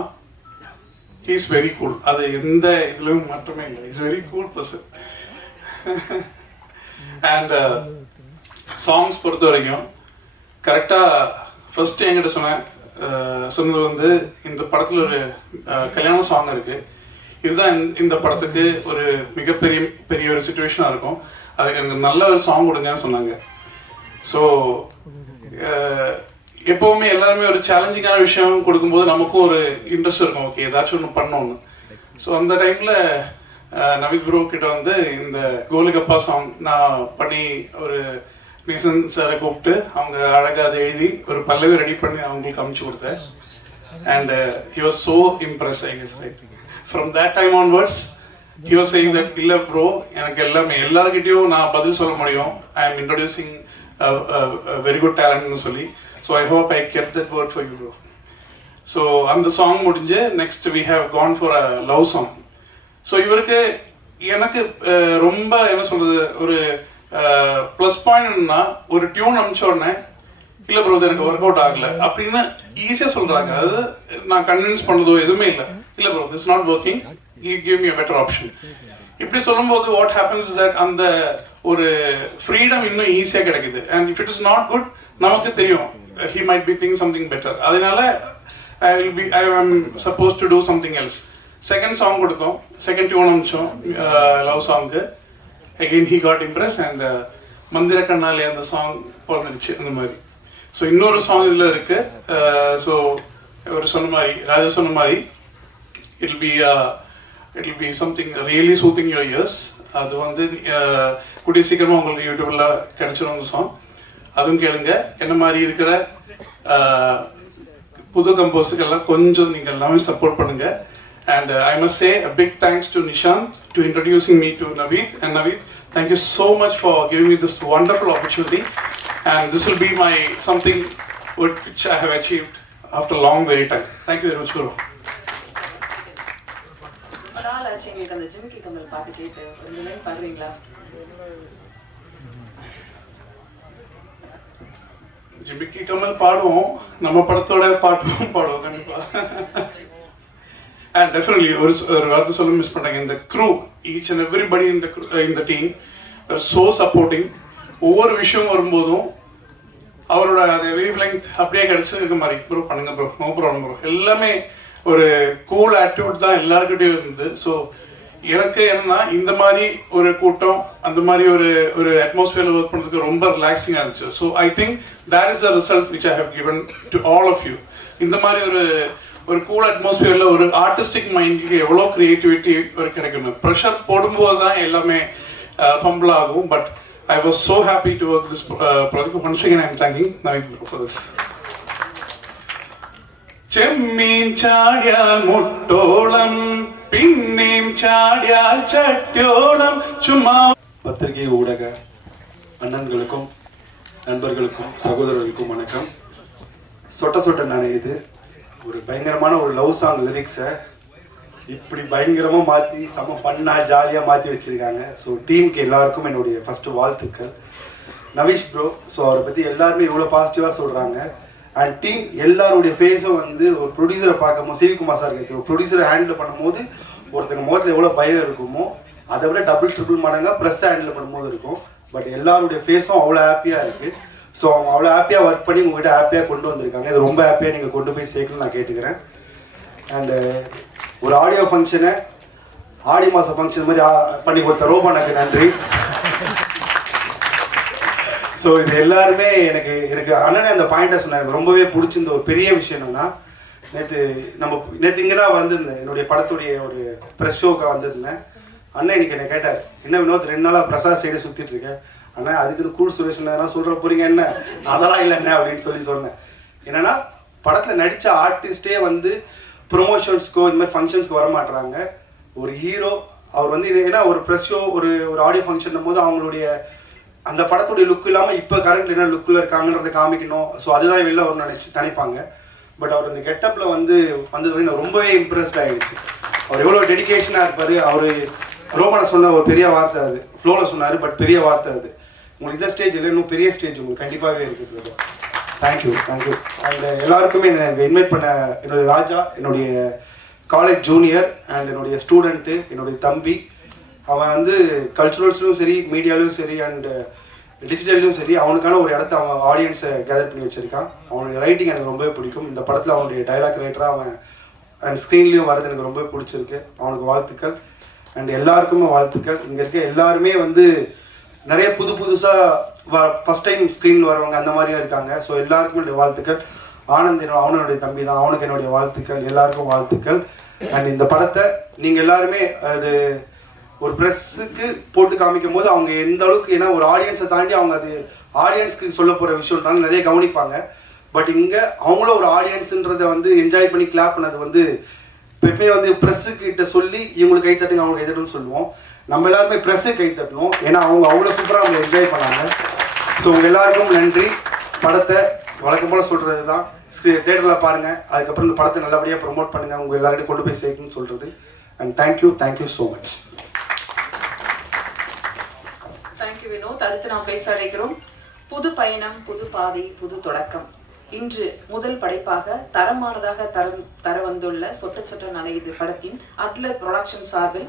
he is very cool. அது எந்த இதுலயும் மாற்றமே இல்லை. Is very cool person. And songs பொறுத்த வரைக்கும் கரெக்டாக ஃபர்ஸ்ட் என்கிட்ட சொன்னது வந்து இந்த படத்தில் ஒரு கல்யாண சாங் இருக்கு, இதுதான் இந்த படத்துக்கு ஒரு மிகப்பெரிய ஒரு சுச்சுவேஷனாக இருக்கும், அதுக்கு எனக்கு நல்ல ஒரு சாங் கொடுங்கன்னு சொன்னாங்க. ஸோ எப்போவுமே எல்லாருமே ஒரு சேலஞ்சிங்கான விஷயம் கொடுக்கும்போது நமக்கும் ஒரு இன்ட்ரெஸ்ட் இருக்கும், ஓகே ஏதாச்சும் ஒன்று பண்ணோன்னு. ஸோ அந்த டைமில் நவீத் ப்ரோ கிட்ட வந்து இந்த கோலிகப்பா சாங் நான் பண்ணி ஒரு நீசன் சாரை கூப்பிட்டு அவங்க அழகாக அதை எழுதி ஒரு பல்லவி ரெடி பண்ணி அவங்களுக்கு அமுச்சு கொடுத்தேன். And he was so Impress. I guess right from that time onwards he was saying that இல்லை ப்ரோ எனக்கு எல்லாருக்கிட்டையும் நான் பதில் சொல்ல முடியும், ஐ ஆம் இன்ட்ரோடியூசிங் வெரி குட் டேலண்ட்னு சொல்லி. So I hope I kept that word for you bro. So அந்த சாங் முடிஞ்சு next we have gone for a love song. So இவருக்கு எனக்கு ரொம்ப என்ன சொல்றது ஒரு ப்ளஸ் பாயிண்ட்னா, ஒரு டியூன் அனுப்பிச்ச உடனே இல்லை ப்ரோ எனக்கு ஒர்க் அவுட் ஆகலை அப்படின்னு ஈஸியாக சொல்கிறாங்க. அதாவது நான் கன்வின்ஸ் பண்ணதோ எதுவுமே இல்லை bro this not working, give me a better option. இப்படி சொல்லும்போது வாட் ஹேப்பன்ஸ் இஸ் தட் அந்த ஒரு ஃப்ரீடம் இன்னும் ஈஸியாக கிடைக்குது. And if it is not good நமக்கு தெரியும், he might be thinking something better. அதனால I am supposed to do something else. Second song கொடுத்தோம், செகண்ட் டியூன் அனுப்பிச்சோம் love song. Again he got impressed and மந்திர கண்ணாலே அந்த சாங் பிறந்துடுச்சு அந்த மாதிரி. ஸோ இன்னொரு சாங் இதில் இருக்கு. ஸோ அவர் சொன்ன மாதிரி, ராஜா சொன்ன மாதிரி it will be something really soothing your ears. அது வந்து கூடிய சீக்கிரமாக உங்களுக்கு யூடியூப்ல கிடைச்சிடும் அந்த சாங். அதுவும் கேளுங்க. என்ன மாதிரி இருக்கிற புது கம்போஸுக்கெல்லாம் கொஞ்சம் நீங்கள் எல்லாமே சப்போர்ட் பண்ணுங்க. And I must say a big thanks to Nishant to introducing me to Naveed. And Naveed, thank you so much for giving me this wonderful opportunity. And this will be my something which I have achieved after a long very time. Thank you very much, Guru. நாளாச்சு எங்களுக்கு அந்த ஜிமிக்கி கமல் பாட்டு கேட்டு ஒரு லைன் பாடுறீங்களா? ஜிமிக்கி கமல் பாடுவோம், நம்ம படத்தோட பாட்டும் பாடுவோம் கண்டிப்பா. And definitely ஒரு வார்த்தை சொல்ல மிஸ் பண்றாங்க. இந்த crew, each and everybody in the team are so supporting. ஒவ்வொரு விஷயம் வரும்போதும் அவரோட அந்த வேவ் லெங்த் அப்படியே கிடைச்சு இருக்க மாதிரி ப்ரோ பண்ணுங்க ப்ரோ, நோ ப்ராப்ளம் ப்ரோ, எல்லாமே ஒரு கூல் ஆட்டிடியூட் தான் எல்லாருக்கிட்டையும் இருந்தது. ஸோ எனக்கு என்னன்னா இந்த மாதிரி ஒரு கூட்டம், அந்த மாதிரி ஒரு அட்மாஸ்பியரில் ஒர்க் பண்ணுறதுக்கு ரொம்ப ரிலாக்ஸிங்காக இருந்துச்சு. So I think that is the result which I have given to all of you. இந்த மாதிரி ஒரு கூல் அட்மாஸ்பியரில் ஒரு ஆர்டிஸ்டிக் மைண்டுக்கு எவ்வளோ க்ரியேட்டிவிட்டி ஒரு கிடைக்கணும். ப்ரெஷர் போடும்போது தான் எல்லாமே ஃபம்பிள் ஆகும். But I was so happy to work this project. Once again, I am thanking Naveed for this. ചെമ്മീൻ ചാടിയാൽ മുട്ടോളം പിന്നെയും ചാടിയാൽ ചട്ടിയോളം ചുമ്മാ. பத்திரிகை ஊடக அண்ணன்களுக்கும் நண்பர்களுக்கும் சகோதரர்களுக்கும் வணக்கம். சொட்ட சொட்ட நனையுது ஒரு பயங்கரமான ஒரு லவ் சாங் லிரிக்ஸை இப்படி பயங்கரமாக மாற்றி செம்ம ஃபன்னாக ஜாலியாக மாற்றி வச்சுருக்காங்க. ஸோ டீமுக்கு எல்லாருக்கும் என்னுடைய ஃபஸ்ட்டு வாழ்த்துக்கள். நவீஷ் ப்ரோ, ஸோ அவரை பற்றி எல்லாருமே இவ்வளோ பாசிட்டிவாக சொல்கிறாங்க. அண்ட் டீம் எல்லாருடைய ஃபேஸும் வந்து ஒரு ப்ரொடியூசரை பார்க்கும்போது, சிவிகுமார் சார் கேட்டு ஒரு ப்ரொடியூசரை ஹேண்டில் பண்ணும்போது ஒருத்தங்க முகத்தில் எவ்வளோ பயம் இருக்குமோ அதை விட டபுள் ட்ரிபிள் மடங்காக ப்ரெஸ்ஸை ஹேண்டில் பண்ணும்போது இருக்கும். பட் எல்லாருடைய ஃபேஸும் அவ்வளோ ஹாப்பியாக இருக்குது. ஸோ அவங்க அவ்வளோ ஹாப்பியாக ஒர்க் பண்ணி உங்கள்கிட்ட ஹாப்பியாக கொண்டு வந்திருக்காங்க. இது ரொம்ப ஹாப்பியாக நீங்கள் கொண்டு போய் சேர்க்கணும்னு நான் கேட்டுக்கிறேன். அண்டு ஒரு ஆடியோ ஃபங்க்ஷனை ஆடி மாத ஃபங்க்ஷன் மாதிரி பண்ணி கொடுத்த ரோபனுக்கு நன்றி. ஸோ இது எல்லாருமே எனக்கு அண்ணனே அந்த பாயிண்டை சொன்னார். எனக்கு ரொம்பவே பிடிச்சிருந்த ஒரு பெரிய விஷயம் என்னன்னா, நேற்று இங்கே தான் வந்திருந்தேன், என்னுடைய படத்துடைய ஒரு ப்ரெஸ் ஷோக்கு வந்திருந்தேன். அண்ணன் இன்னைக்கு என்னை கேட்டார், என்ன வினோத் 2 நாளாக பிரசாத் சைடே சுற்றிட்டு இருக்கேன் அண்ணா, அதுக்கு கூல் சுரேஷ் எல்லாம் சொல்கிற போறீங்க என்ன, அதெல்லாம் இல்லை என்ன அப்படின்னு சொன்னேன். என்னன்னா படத்தில் நடித்த ஆர்டிஸ்டே வந்து ப்ரொமோஷன்ஸ்க்கோ இந்த மாதிரி ஃபங்க்ஷன்ஸ்க்கு வர மாட்டுறாங்க. ஒரு ஹீரோ அவர் வந்து ஏன்னா ஒரு ப்ரெஸ் ஷோ ஒரு ஆடியோ ஃபங்க்ஷன் போது அவங்களுடைய அந்த படத்துடைய லுக் இல்லாமல் இப்போ கரண்ட்ல என்ன லுக்கில் இருக்காங்கன்றதை காமிக்கணும். ஸோ அதுதான் வெளில அவர் நினைப்பாங்க. பட் அவர் இந்த கெட்டப்பில் வந்தது வந்து ரொம்பவே இம்ப்ரெஸ்ட் ஆகிடுச்சு. அவர் எவ்வளோ டெடிக்கேஷனாக இருப்பார். அவர் ரோமனை சொன்ன ஒரு பெரிய வார்த்தை அது, ஃப்ளோவில் சொன்னார், பட் பெரிய வார்த்தை அது. உங்களுக்கு இந்த ஸ்டேஜ் இல்லை, இன்னும் பெரிய ஸ்டேஜ் உங்களுக்கு கண்டிப்பாகவே இருக்குது. தேங்க்யூ. அண்ட் எல்லாருக்குமே எனக்கு இன்வைட் பண்ண என்னுடைய ராஜா, என்னுடைய காலேஜ் ஜூனியர் அண்ட் என்னுடைய ஸ்டூடெண்ட்டு, என்னுடைய தம்பி. அவன் வந்து கல்ச்சுரல்ஸ்லையும் சரி, மீடியாலையும் சரி, அண்ட் டிஜிட்டல்லையும் சரி அவனுக்கான ஒரு இடத்த அவன் ஆடியன்ஸை கேதர் பண்ணி வச்சுருக்கான். அவனுடைய ரைட்டிங் எனக்கு ரொம்பவே பிடிக்கும். இந்த படத்தில் அவனுடைய டைலாக் ரைட்டராக அவன் அண்ட் ஸ்க்ரீன்லேயும் வர்றது எனக்கு ரொம்ப பிடிச்சிருக்கு. அவனுக்கு வாழ்த்துக்கள். அண்ட் எல்லாருக்குமே வாழ்த்துக்கள். இங்கே இருக்க எல்லாருமே வந்து நிறைய புதுசாக ஃபஸ்ட் டைம் ஸ்க்ரீன் வரவங்க அந்த மாதிரியும் இருக்காங்க. ஸோ எல்லாருக்கும் என்னுடைய வாழ்த்துக்கள். ஆனந்த் அவனுடைய தம்பி தான், அவனுக்கு என்னுடைய வாழ்த்துக்கள். எல்லாருக்கும் வாழ்த்துக்கள். அண்ட் இந்த படத்தை நீங்கள் எல்லாருமே அது ஒரு ப்ரெஸ்ஸுக்கு போட்டு காமிக்கும் போது அவங்க எந்த அளவுக்கு, ஏன்னா ஒரு ஆடியன்ஸை தாண்டி அவங்க அது ஆடியன்ஸ்க்கு சொல்ல போகிற விஷயம்னாலும் நிறைய கவனிப்பாங்க. பட் இங்கே அவங்களும் ஒரு ஆடியன்ஸுன்றதை வந்து என்ஜாய் பண்ணி கிளாப் பண்ணது வந்து எப்பவுமே வந்து ப்ரெஸ்ஸுக்கிட்ட சொல்லி இவங்களுக்கு கை தட்டுங்க, அவங்க கை தட்டுன்னு சொல்லுவோம். நம்ம எல்லாருமே ப்ரெஸ்ஸுக்கு கை தட்டணும், ஏன்னா அவங்க அவ்வளோ சூப்பராக அவங்க என்ஜாய் பண்ணாங்க. ஸோ உங்கள் எல்லாருக்கும் நன்றி. படத்தை வழக்கம் போல் சொல்கிறது தான், தேட்டரில் பாருங்கள், அதுக்கப்புறம் இந்த படத்தை நல்லபடியாக ப்ரொமோட் பண்ணுங்கள், உங்கள் எல்லார்கிட்டையும் கொண்டு போய் சேர்க்கணும்னு சொல்கிறது. And thank you so much. Thank you Vinoth. அடுத்து நாம் பேச அழைக்கிறோம். புது பயணம், புது பாதை, புது தொடக்கம். இன்று முதல் படைப்பாக தரமானதாக தர வந்துள்ள சொட்ட சொட்ட நனையுது படத்தின் அட்லர் ப்ரொடக்ஷன் சார்பில்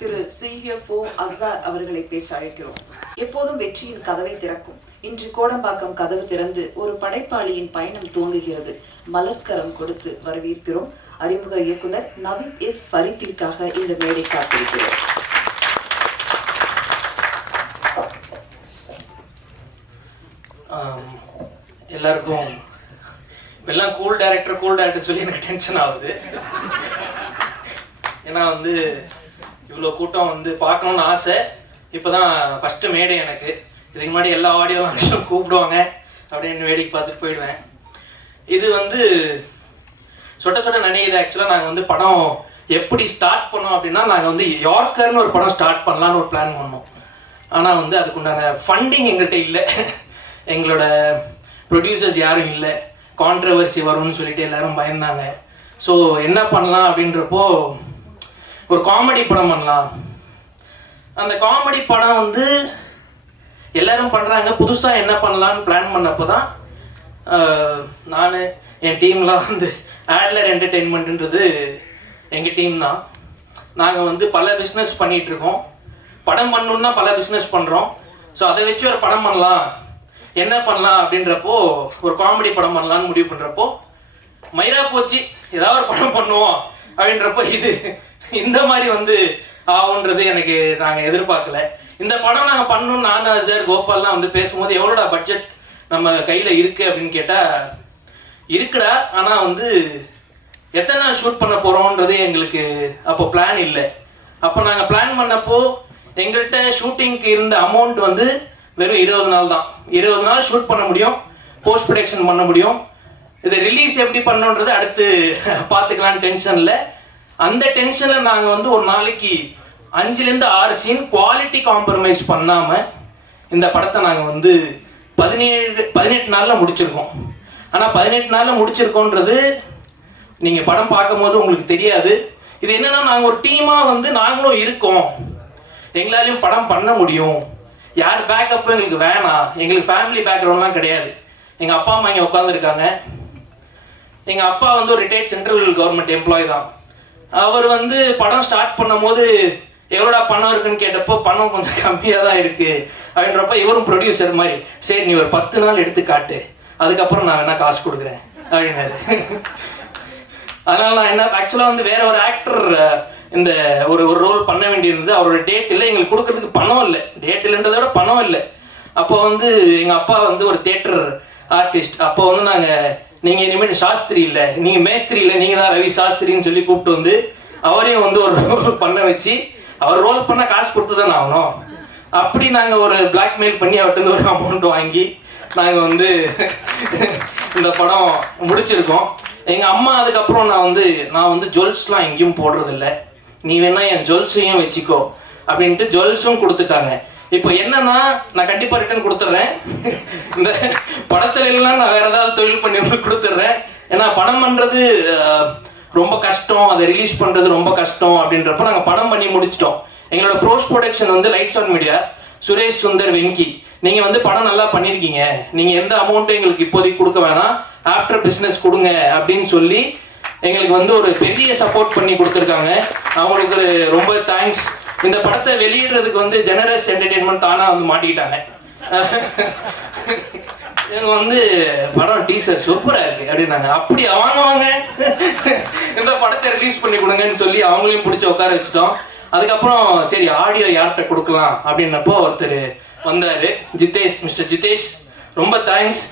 திரு CFO அசார் அவர்களை பேச அழைக்கிறோம். எப்போதும் வெற்றியின் கதவை திறக்கும். இன்று கோடம்பாக்கம் கதவு திறந்து ஒரு படைப்பாளியின் பயணம் துவங்குகிறது. மலர்கரம் கொடுத்து வரவேற்கிறோம். அறிமுக இயக்குனர் நவீத் எஸ் ஃபரீத்திற்காக இந்த மேடை காத்திருக்கிறோம். எல்லாருக்கும் இப்பெல்லாம் கூல் டைரக்டர் சொல்லி எனக்கு டென்ஷன் ஆகுது. ஏன்னா வந்து இவ்வளோ கூட்டம் வந்து பார்க்கணுன்னு ஆசை. இப்போ தான் ஃபஸ்ட்டு மேடை எனக்கு. இதுக்கு முன்னாடி எல்லா ஆடியோ லான்ச்சும் கூப்பிடுவாங்க, அப்படின்னு வேடிக்கை பார்த்துட்டு போயிடுவேன். இது வந்து சொட்ட சொட்ட நினைக்குது ஆக்சுவலாக நாங்கள் வந்து படம் எப்படி ஸ்டார்ட் பண்ணோம் அப்படின்னா நாங்கள் வந்து யார்க்கர்னு ஒரு படம் ஸ்டார்ட் பண்ணலான்னு ஒரு பிளான் பண்ணோம். ஆனால் வந்து அதுக்குண்டான ஃபண்டிங் எங்கள்கிட்ட இல்லை. எங்களோட ப்ரொடியூசர்ஸ் யாரும் இல்லை, கான்ட்ரவர்சி வரும்னு சொல்லிட்டு எல்லாரும் பயந்தாங்க. ஸோ என்ன பண்ணலாம் அப்படின்றப்போ ஒரு காமெடி படம் பண்ணலாம். அந்த காமெடி படம் வந்து எல்லாரும் பண்ணுறாங்க, புதுசாக என்ன பண்ணலான்னு பிளான் பண்ணப்போ தான் நான் என் டீம்லாம் வந்து ஆட்லர் என்டர்டெயின்மெண்ட்ன்றது எங்கள் டீம் தான். நாங்கள் வந்து பல பிஸ்னஸ் பண்ணிகிட்ருக்கோம், படம் பண்ணணுன்னா பல பிஸ்னஸ் பண்ணுறோம். ஸோ அதை வச்சு ஒரு படம் பண்ணலாம், என்ன பண்ணலாம் அப்படின்றப்போ ஒரு காமெடி படம் பண்ணலான்னு முடிவு பண்ணுறப்போ மயிரா போச்சு ஏதாவது ஒரு படம் பண்ணுவோம் அப்படின்றப்போ இந்த மாதிரி வந்து ஆகுன்றது எனக்கு நாங்கள் எதிர்பார்க்கல. இந்த படம் நாங்கள் பண்ணணும் நான் சார் கோபால்லாம் வந்து பேசும்போது எவ்வளோடா பட்ஜெட் நம்ம கையில் இருக்குது அப்படின்னு கேட்டால் இருக்குடா, ஆனால் வந்து எத்தனை நாள் ஷூட் பண்ண போகிறோன்றது எங்களுக்கு அப்போ பிளான் இல்லை. அப்போ நாங்கள் பிளான் பண்ணப்போ எங்கள்கிட்ட ஷூட்டிங்க்கு இருந்த அமௌண்ட் வந்து வெறும் 20 நாள் தான். 20 நாள் ஷூட் பண்ண முடியும், போஸ்ட் ப்ரொடக்ஷன் பண்ண முடியும். இதை ரிலீஸ் எப்படி பண்ணோன்றது அடுத்து பார்த்துக்கலான்னு டென்ஷனில், அந்த டென்ஷனில் நாங்கள் வந்து ஒரு நாளைக்கு 5-6 சீன் குவாலிட்டி காம்ப்ரமைஸ் பண்ணாமல் இந்த படத்தை நாங்கள் வந்து 18 நாளில் முடிச்சிருக்கோம். ஆனால் 18 நாளில் முடிச்சிருக்கோன்றது நீங்கள் படம் பார்க்கும் போது உங்களுக்கு தெரியாது. இது என்னென்னா நாங்கள் ஒரு டீமாக வந்து நாங்களும் இருக்கோம், எங்களாலையும் படம் பண்ண முடியும், யார் பேக்கப்பும் எங்களுக்கு வேணாம், எங்களுக்கு ஃபேமிலி பேக்ரவுண்ட்லாம் கிடையாது. எங்கள் அப்பா அம்மா இங்கே உட்காந்துருக்காங்க. எங்கள் அப்பா வந்து ஒரு ரிட்டையர்ட் சென்ட்ரல் கவர்மெண்ட் எம்ப்ளாயி தான். அவர் வந்து படம் ஸ்டார்ட் பண்ணும் போது எவ்வளோடா பணம் இருக்குன்னு கேட்டப்போ பணம் கொஞ்சம் கம்மியாக தான் இருக்குது அப்படின்றப்ப இவரும் ப்ரொடியூசர் மாதிரி, சரி நீ ஒரு 10 நாள் எடுத்து காட்டு, அதுக்கப்புறம் நான் வேணா காசு கொடுக்குறேன் அப்படின்னாரு. அதனால நான் என்ன ஆக்சுவலாக வந்து வேற ஒரு ஆக்டர் இந்த ஒரு ரோல் பண்ண வேண்டியிருந்தது. அவரோட டேட் இல்லை, எங்களுக்கு கொடுக்கறதுக்கு பணம் இல்லை, டேட் இல்லைன்றதை விட பணம் இல்லை. அப்போ வந்து எங்கள் அப்பா வந்து ஒரு தியேட்டர் ஆர்டிஸ்ட். அப்போ வந்து நாங்கள் நீங்கள் இனிமேல் சாஸ்திரி இல்லை, நீங்கள் மேஸ்திரி இல்லை, நீங்கள் தான் ரவி சாஸ்திரின்னு சொல்லி கூப்பிட்டு வந்து அவரையும் வந்து ஒரு ரோல் பண்ண வச்சு, அவர் ரோல் பண்ண காசு கொடுத்து தானே ஆகணும். அப்படி நாங்கள் ஒரு பிளாக்மெயில் பண்ணி அவர்கிட்ட ஒரு அமௌண்ட் வாங்கி நாங்கள் வந்து இந்த படம் முடிச்சிருக்கோம். எங்கள் அம்மா அதுக்கப்புறம் நான் வந்து ஜுவல்ஸ்லாம் எங்கேயும் போடுறதில்ல, நீ வேணா என் ஜுவல்ஸையும் வச்சுக்கோ அப்படின்ட்டு ஜுவல்ஸும் கொடுத்துட்டாங்க. இப்போ என்னன்னா நான் கண்டிப்பாக ரிட்டர்ன் கொடுத்துட்றேன். இந்த படத்துல எல்லாம் நான் வேற ஏதாவது தொழில் பண்ணி கொடுத்துட்றேன். ஏன்னா படம் பண்ணுறது ரொம்ப கஷ்டம், அதை ரிலீஸ் பண்ணுறது ரொம்ப கஷ்டம் அப்படின்றப்ப நாங்கள் படம் பண்ணி முடிச்சிட்டோம். எங்களோட போஸ்ட் ப்ரொடக்ஷன் வந்து lights on media, Suresh Sundar Venky, நீங்கள் வந்து படம் நல்லா பண்ணியிருக்கீங்க, நீங்கள் எந்த அமௌண்ட்டும் எங்களுக்கு இப்போதைக்கு கொடுக்க வேணாம், ஆஃப்டர் பிஸ்னஸ் கொடுங்க அப்படின்னு சொல்லி எங்களுக்கு வந்து ஒரு பெரிய சப்போர்ட் பண்ணி கொடுத்துருக்காங்க. அவங்களுக்கு ரொம்ப தேங்க்ஸ். இந்த படத்தை வெளியிடுறதுக்கு வந்து ஜெனரஸ் என்டர்டெயின்மெண்ட் தானாக வந்து மாட்டிக்கிட்டாங்க. இவங்க வந்து படம் டீசர் சூப்பராக இருக்குது அப்படின்னாங்க. அப்படி வாங்க இந்த படத்தை ரிலீஸ் பண்ணி கொடுங்கன்னு சொல்லி அவங்களையும் பிடிச்சி உட்கார வச்சுட்டோம். அதுக்கப்புறம் சரி ஆடியோ யார்கிட்ட கொடுக்கலாம் அப்படின்னப்போ ஒருத்தர் வந்தார், ஜிதேஷ், மிஸ்டர் ஜிதேஷ், ரொம்ப தேங்க்ஸ்.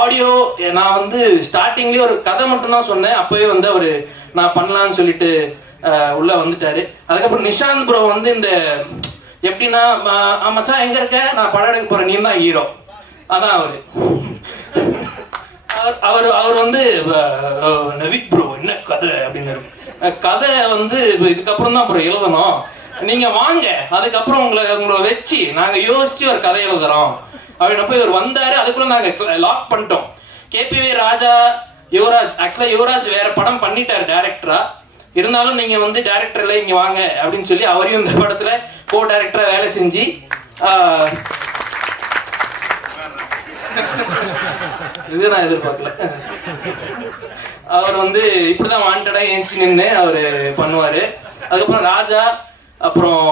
ஆடியோ நான் வந்து ஸ்டார்டிங்லேயே ஒரு கதை மட்டும்தான் சொன்னேன், அப்போவே வந்து அவர் நான் பண்ணலான்னு சொல்லிட்டு உள்ளே வந்துட்டார். அதுக்கப்புறம் நிஷாந்த் ப்ரோ வந்து இந்த எப்படின்னா மச்சான் எங்கே இருக்க, நான் படம் எடுக்க போகிறேன், நீ தான் ஹீரோ, அதான் அவர் வந்து நவிக் ப்ரோ என்ன கதை அப்படின்னு, கதை வந்து இதுக்கப்புறம் தான் அப்புறம் எழுதணும், நீங்கள் வாங்க, அதுக்கப்புறம் உங்களை வச்சு நாங்கள் யோசிச்சு ஒரு கதை எழுதுறோம் அப்படின்னப்போ இவர் வந்தார். அதுக்குள்ள நாங்கள் லாக் பண்ணிட்டோம். கேபிவி ராஜா, யுவராஜ், ஆக்சுவலாக யுவராஜ் வேற படம் பண்ணிட்டார் டைரக்டரா, இருந்தாலும் நீங்கள் வந்து டைரக்டர்ல இங்கே வாங்க அப்படின்னு சொல்லி அவரையும் இந்த படத்தில் கோ டைரக்டராக வேலை செஞ்சு இது நான் எதிர்பார்க்கல. அவர் வந்து இப்படிதான் வாண்டடாக ஏஞ்சி நின்று அவர் பண்ணுவார். அதுக்கப்புறம் ராஜா, அப்புறம்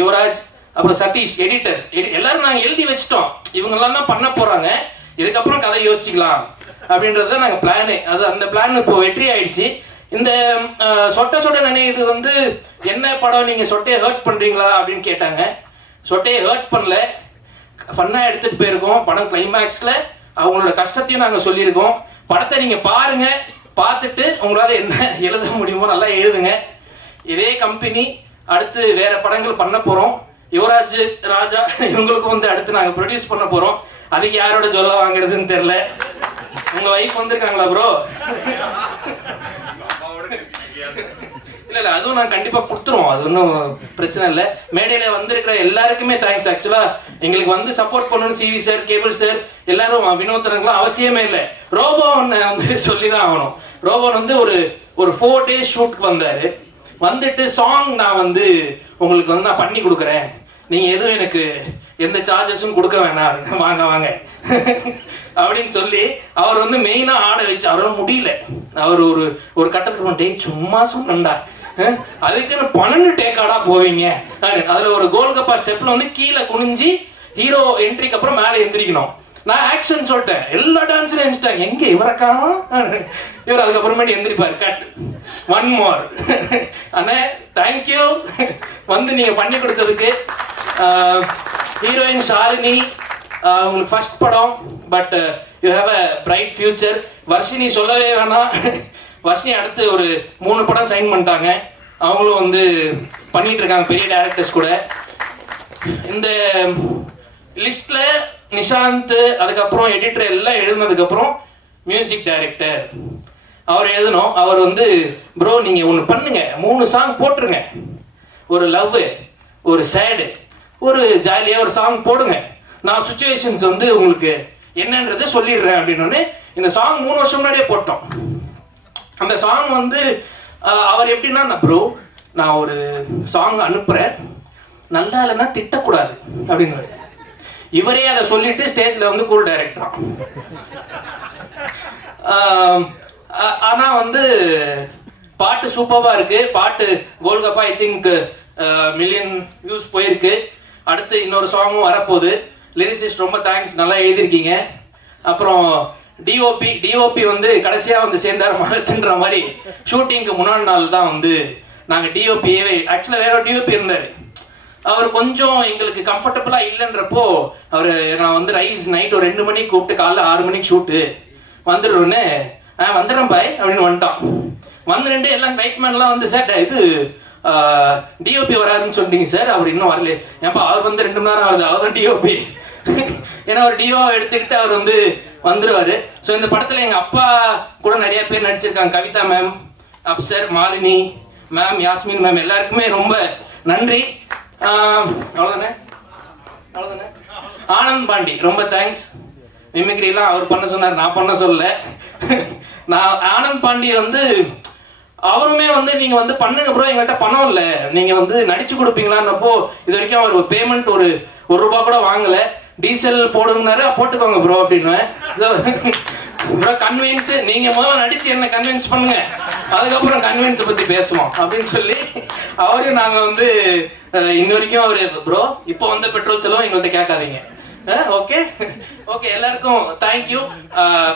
யுவராஜ், அப்புறம் சதீஷ் எடிட்டர், எல்லாரும் நாங்கள் எழுதி வச்சிட்டோம், இவங்கெல்லாம் தான் பண்ண போகிறாங்க, இதுக்கப்புறம் கதை யோசிச்சுக்கலாம் அப்படின்றது நாங்கள் பிளானு. அது அந்த பிளான் இப்போ வெற்றி ஆயிடுச்சு. இந்த சொட்ட சொட்ட நினைவு வந்து என்ன படம், நீங்கள் சொட்டையை ஹர்ட் பண்ணுறீங்களா அப்படின்னு கேட்டாங்க. சொட்டையை ஹர்ட் பண்ணல, ஃபன்னாக எடுத்துகிட்டு போயிருக்கோம். படம் கிளைமேக்ஸில் அவங்களோட கஷ்டத்தையும் நாங்கள் சொல்லியிருக்கோம். படத்தை நீங்கள் பாருங்கள், பார்த்துட்டு உங்களால் என்ன எழுத முடியுமோ நல்லா எழுதுங்க. இதே கம்பெனி அடுத்து வேற படங்கள் பண்ண போகிறோம். யுவராஜ், ராஜா இவங்களுக்கும் வந்து அடுத்து நாங்கள் ப்ரொடியூஸ் பண்ண போகிறோம். அதுக்கு யாரோட சொல்ல வாங்குறதுன்னு தெரில. உங்க வைஃப் வந்திருக்காங்களா ப்ரோ? இல்ல அதுவும் நான் கண்டிப்பா கொடுத்துருவோம், அது ஒன்றும் பிரச்சனை இல்லை. மேடையில வந்திருக்கிற எல்லாருக்குமே தேங்க்ஸ். ஆக்சுவலா எங்களுக்கு வந்து சப்போர்ட் பண்ணணும் சிவி சார், கேபிள் சார், எல்லாரும் வினோதனங்களும் அவசியமே இல்லை. ரோபோனை வந்து சொல்லி தான் ஆகணும். ரோபோன் வந்து ஒரு 4 days ஷூட்டுக்கு வந்தாரு. வந்துட்டு சாங் நான் வந்து உங்களுக்கு வந்து நான் பண்ணி கொடுக்குறேன், நீங்க எதுவும் எனக்கு எந்த சார்ஜஸும் கொடுக்க வேணாம், வாங்க வாங்க அப்படின்னு சொல்லி அவர் வந்து மெயினா ஆட வச்சு அவரால் முடியல. அவர் ஒரு கட்டத்துக்கு டே சும்மா சொன்னா அதுக்குன்னு 12 டேக்காடா போவீங்க. அதுல ஒரு கோல்கப்பா ஸ்டெப்ல வந்து கீழே குனிஞ்சு ஹீரோ என்ட்ரிக்கு அப்புறம் மேலே எந்திரிக்கணும். நான் ஆக்ஷன் சொல்லிட்டேன், எல்லா டான்ஸ்ல எந்திரிச்சிட்டாங்க, எங்க இவரக்காம இவர் அதுக்கப்புறமேட்டு எந்திரிப்பார். Cut 1 more. அண்ணே தேங்க்யூ வந்து நீங்க பண்ணி கொடுத்ததுக்கு. ஹீரோயின் ஷாலினி, உங்களுக்கு ஃபர்ஸ்ட் படம், but you have a bright future. Varshini சொல்லவே வேணாம், வர்ஷினி அடுத்து ஒரு 3 படம் சைன் பண்ணிட்டாங்க. அவங்களும் வந்து பண்ணிட்டு இருக்காங்க பெரிய டைரக்டர்ஸ் கூட. இந்த லிஸ்ட்ல நிஷாந்த், அதுக்கப்புறம் எடிட்டர் எல்லாம் எழுதுனதுக்கப்புறம் மியூசிக் டைரக்டர் அவர் எழுதணும். அவர் வந்து ப்ரோ நீங்க ஒன்று பண்ணுங்க, 3 சாங் போட்டுருங்க, ஒரு லவ், ஒரு சேடு, ஒரு ஜாலியாக ஒரு சாங் போடுங்க, நான் சுச்சுவேஷன்ஸ் வந்து உங்களுக்கு என்னன்றதை சொல்லிடுறேன் அப்படின்னு. இந்த சாங் 3 வருஷம் முன்னாடியே போட்டோம். அந்த சாங் வந்து அவர் எப்படின்னா, ப்ரோ நான் ஒரு சாங் அனுப்புகிறேன், நல்லா இல்லைன்னா திட்டக்கூடாது அப்படின்னு. இவரே அதை சொல்லிட்டு ஸ்டேஜில் வந்து கூல் டைரக்டரா. ஆனால் வந்து பாட்டு சூப்பராக இருக்கு. பாட்டு golgappa I think million views போயிருக்கு. அடுத்து இன்னொரு சாங்கும் வரப்போகுது. லிரிசிஸ்ட் ரொம்ப தேங்க்ஸ், நல்லா எழுதியிருக்கீங்க. அப்புறம் டிஓபி வந்து கடைசியாக வந்து சேர்ந்தார மகத்துன்ற மாதிரி ஷூட்டிங்க்கு முன்னாடி நாள் தான் வந்து நாங்கள் டிஓபியே, ஆக்சுவலாக வேற டிஓபி இருந்தார், அவர் கொஞ்சம் எங்களுக்கு கம்ஃபர்டபுளாக இல்லைன்றப்போ அவர் நான் வந்து நைட் ஒரு 2 மணிக்கு கூப்பிட்டு காலைல 6 மணிக்கு ஷூட்டு வந்துடுறோன்னு வந்துடுறேன் பாய் அப்படின்னு வந்துட்டான். வந்து 2 எல்லாம் லைட்மேன்லாம் வந்து சார் இது டிஓபி வராதுன்னு சொல்லிட்டீங்க சார், அவர் இன்னும் வரல. ஏன்ப்பா அவர் வந்து 2 மணி நேரம் ஆகுது, அவர் தான் டிஓபி. ஏன்னா அவர் டிஓ எடுத்துக்கிட்டு அவர் வந்து வந்துடுவார். ஸோ இந்த படத்தில் எங்கள் அப்பா கூட நிறைய பேர் நடிச்சிருக்காங்க. Kavitha ma'am, Afsar, Malini ma'am, Yasmin ma'am, எல்லாருக்குமே ரொம்ப நன்றி. அவ்வளோதானே. ஆனந்த் பாண்டி ரொம்ப தேங்க்ஸ். மிமிக்ரிலாம் அவர் பண்ண சொன்னார், நான் பண்ண சொல்லல. நான் ஆனந்த் பாண்டி வந்து அவருமே வந்து நீங்கள் வந்து பண்ணுங்க ப்ரோ, எங்கள்கிட்ட பணம் இல்லை, நீங்கள் வந்து நடிச்சு கொடுப்பீங்களான்னப்போ இது வரைக்கும் அவர் ஒரு பேமெண்ட் ஒரு ரூபா கூட வாங்கலை. டீசல் போடுங்கனாரு, போட்டுக்கோங்க ப்ரோ அப்படின்னு. ப்ரோ கன்வின்ஸ், நீங்கள் முதல்ல நடிச்சு என்ன கன்வின்ஸ் பண்ணுங்க, அதுக்கப்புறம் கன்வின்ஸை பற்றி பேசுவோம் அப்படின்னு சொல்லி அவரையும் நாங்கள் வந்து இன்ன வரைக்கும் அவர் ப்ரோ இப்போ வந்து பெட்ரோல் செலவும் எங்கள்கிட்ட கேட்காதீங்க. ஓகே ஓகே, எல்லாருக்கும் தேங்க்யூ.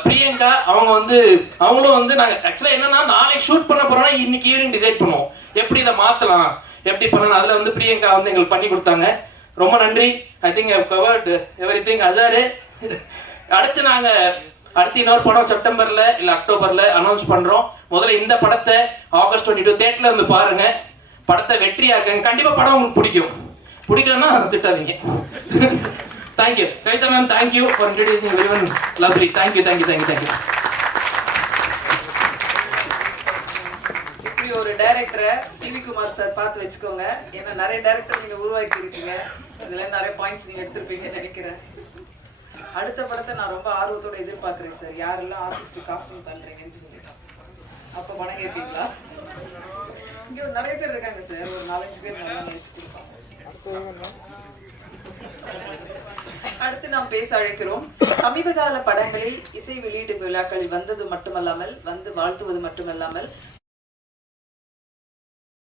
பிரியங்கா அவங்களும் வந்து நாங்கள் ஆக்சுவலாக என்னன்னா நாளைக்கு ஷூட் பண்ண போகிறோம்னா இன்னைக்கு ஈவினிங் டிசைட் பண்ணுவோம் எப்படி இதை மாற்றலாம், எப்படி பண்ணலாம். அதில் வந்து பிரியங்கா வந்து எங்களுக்கு பண்ணி கொடுத்தாங்க, ரொம்ப நன்றி. I think I covered everything. அசாரு அடுத்து இன்னொரு படம் செப்டம்பர்ல இல்லை அக்டோபர்ல அனௌன்ஸ் பண்றோம். முதல்ல இந்த படத்தை ஆகஸ்ட் 22 தேட்டர்ல வந்து பாருங்க, படத்தை வெற்றியாக்குங்க. கண்டிப்பா படம் உங்களுக்கு பிடிக்கும்னா திட்டாதீங்க. Thank you Kavitha ma'am, thank you for introducing everyone. Lovely, thank you. இப்படி ஒரு டைரக்டரை சிவி குமார் சார் பார்த்து வச்சுக்கோங்க. ஏன்னா நிறைய டைரக்டர் நீங்க உருவாக்கி இருக்கீங்க, இதுல நிறைய பாயிண்ட்ஸ் நீங்க எடுத்திருப்பீங்கன்னு நினைக்கிறேன். அடுத்த படத்தை நான் ரொம்ப ஆர்வத்தோட எதிர்பார்க்கிறேன் சார். யாரெல்லாம் ஆர்டிஸ்ட் காஸ்டிங் பண்றீங்கன்னு சொல்லி அப்ப படம் கேட்பீங்களா? இங்க நிறைய பேர் இருக்காங்க சார், ஒரு 4-5 பேர் நல்லா நினைச்சு கொடுப்பாங்க. அடுத்து நாம் பேச அழைக்கிறோம். சமீப கால படங்களில் இசை வெளியீட்டு விழாக்களில் வந்தது மட்டுமல்லாமல் வந்து வாழ்த்துவது மட்டுமல்லாமல்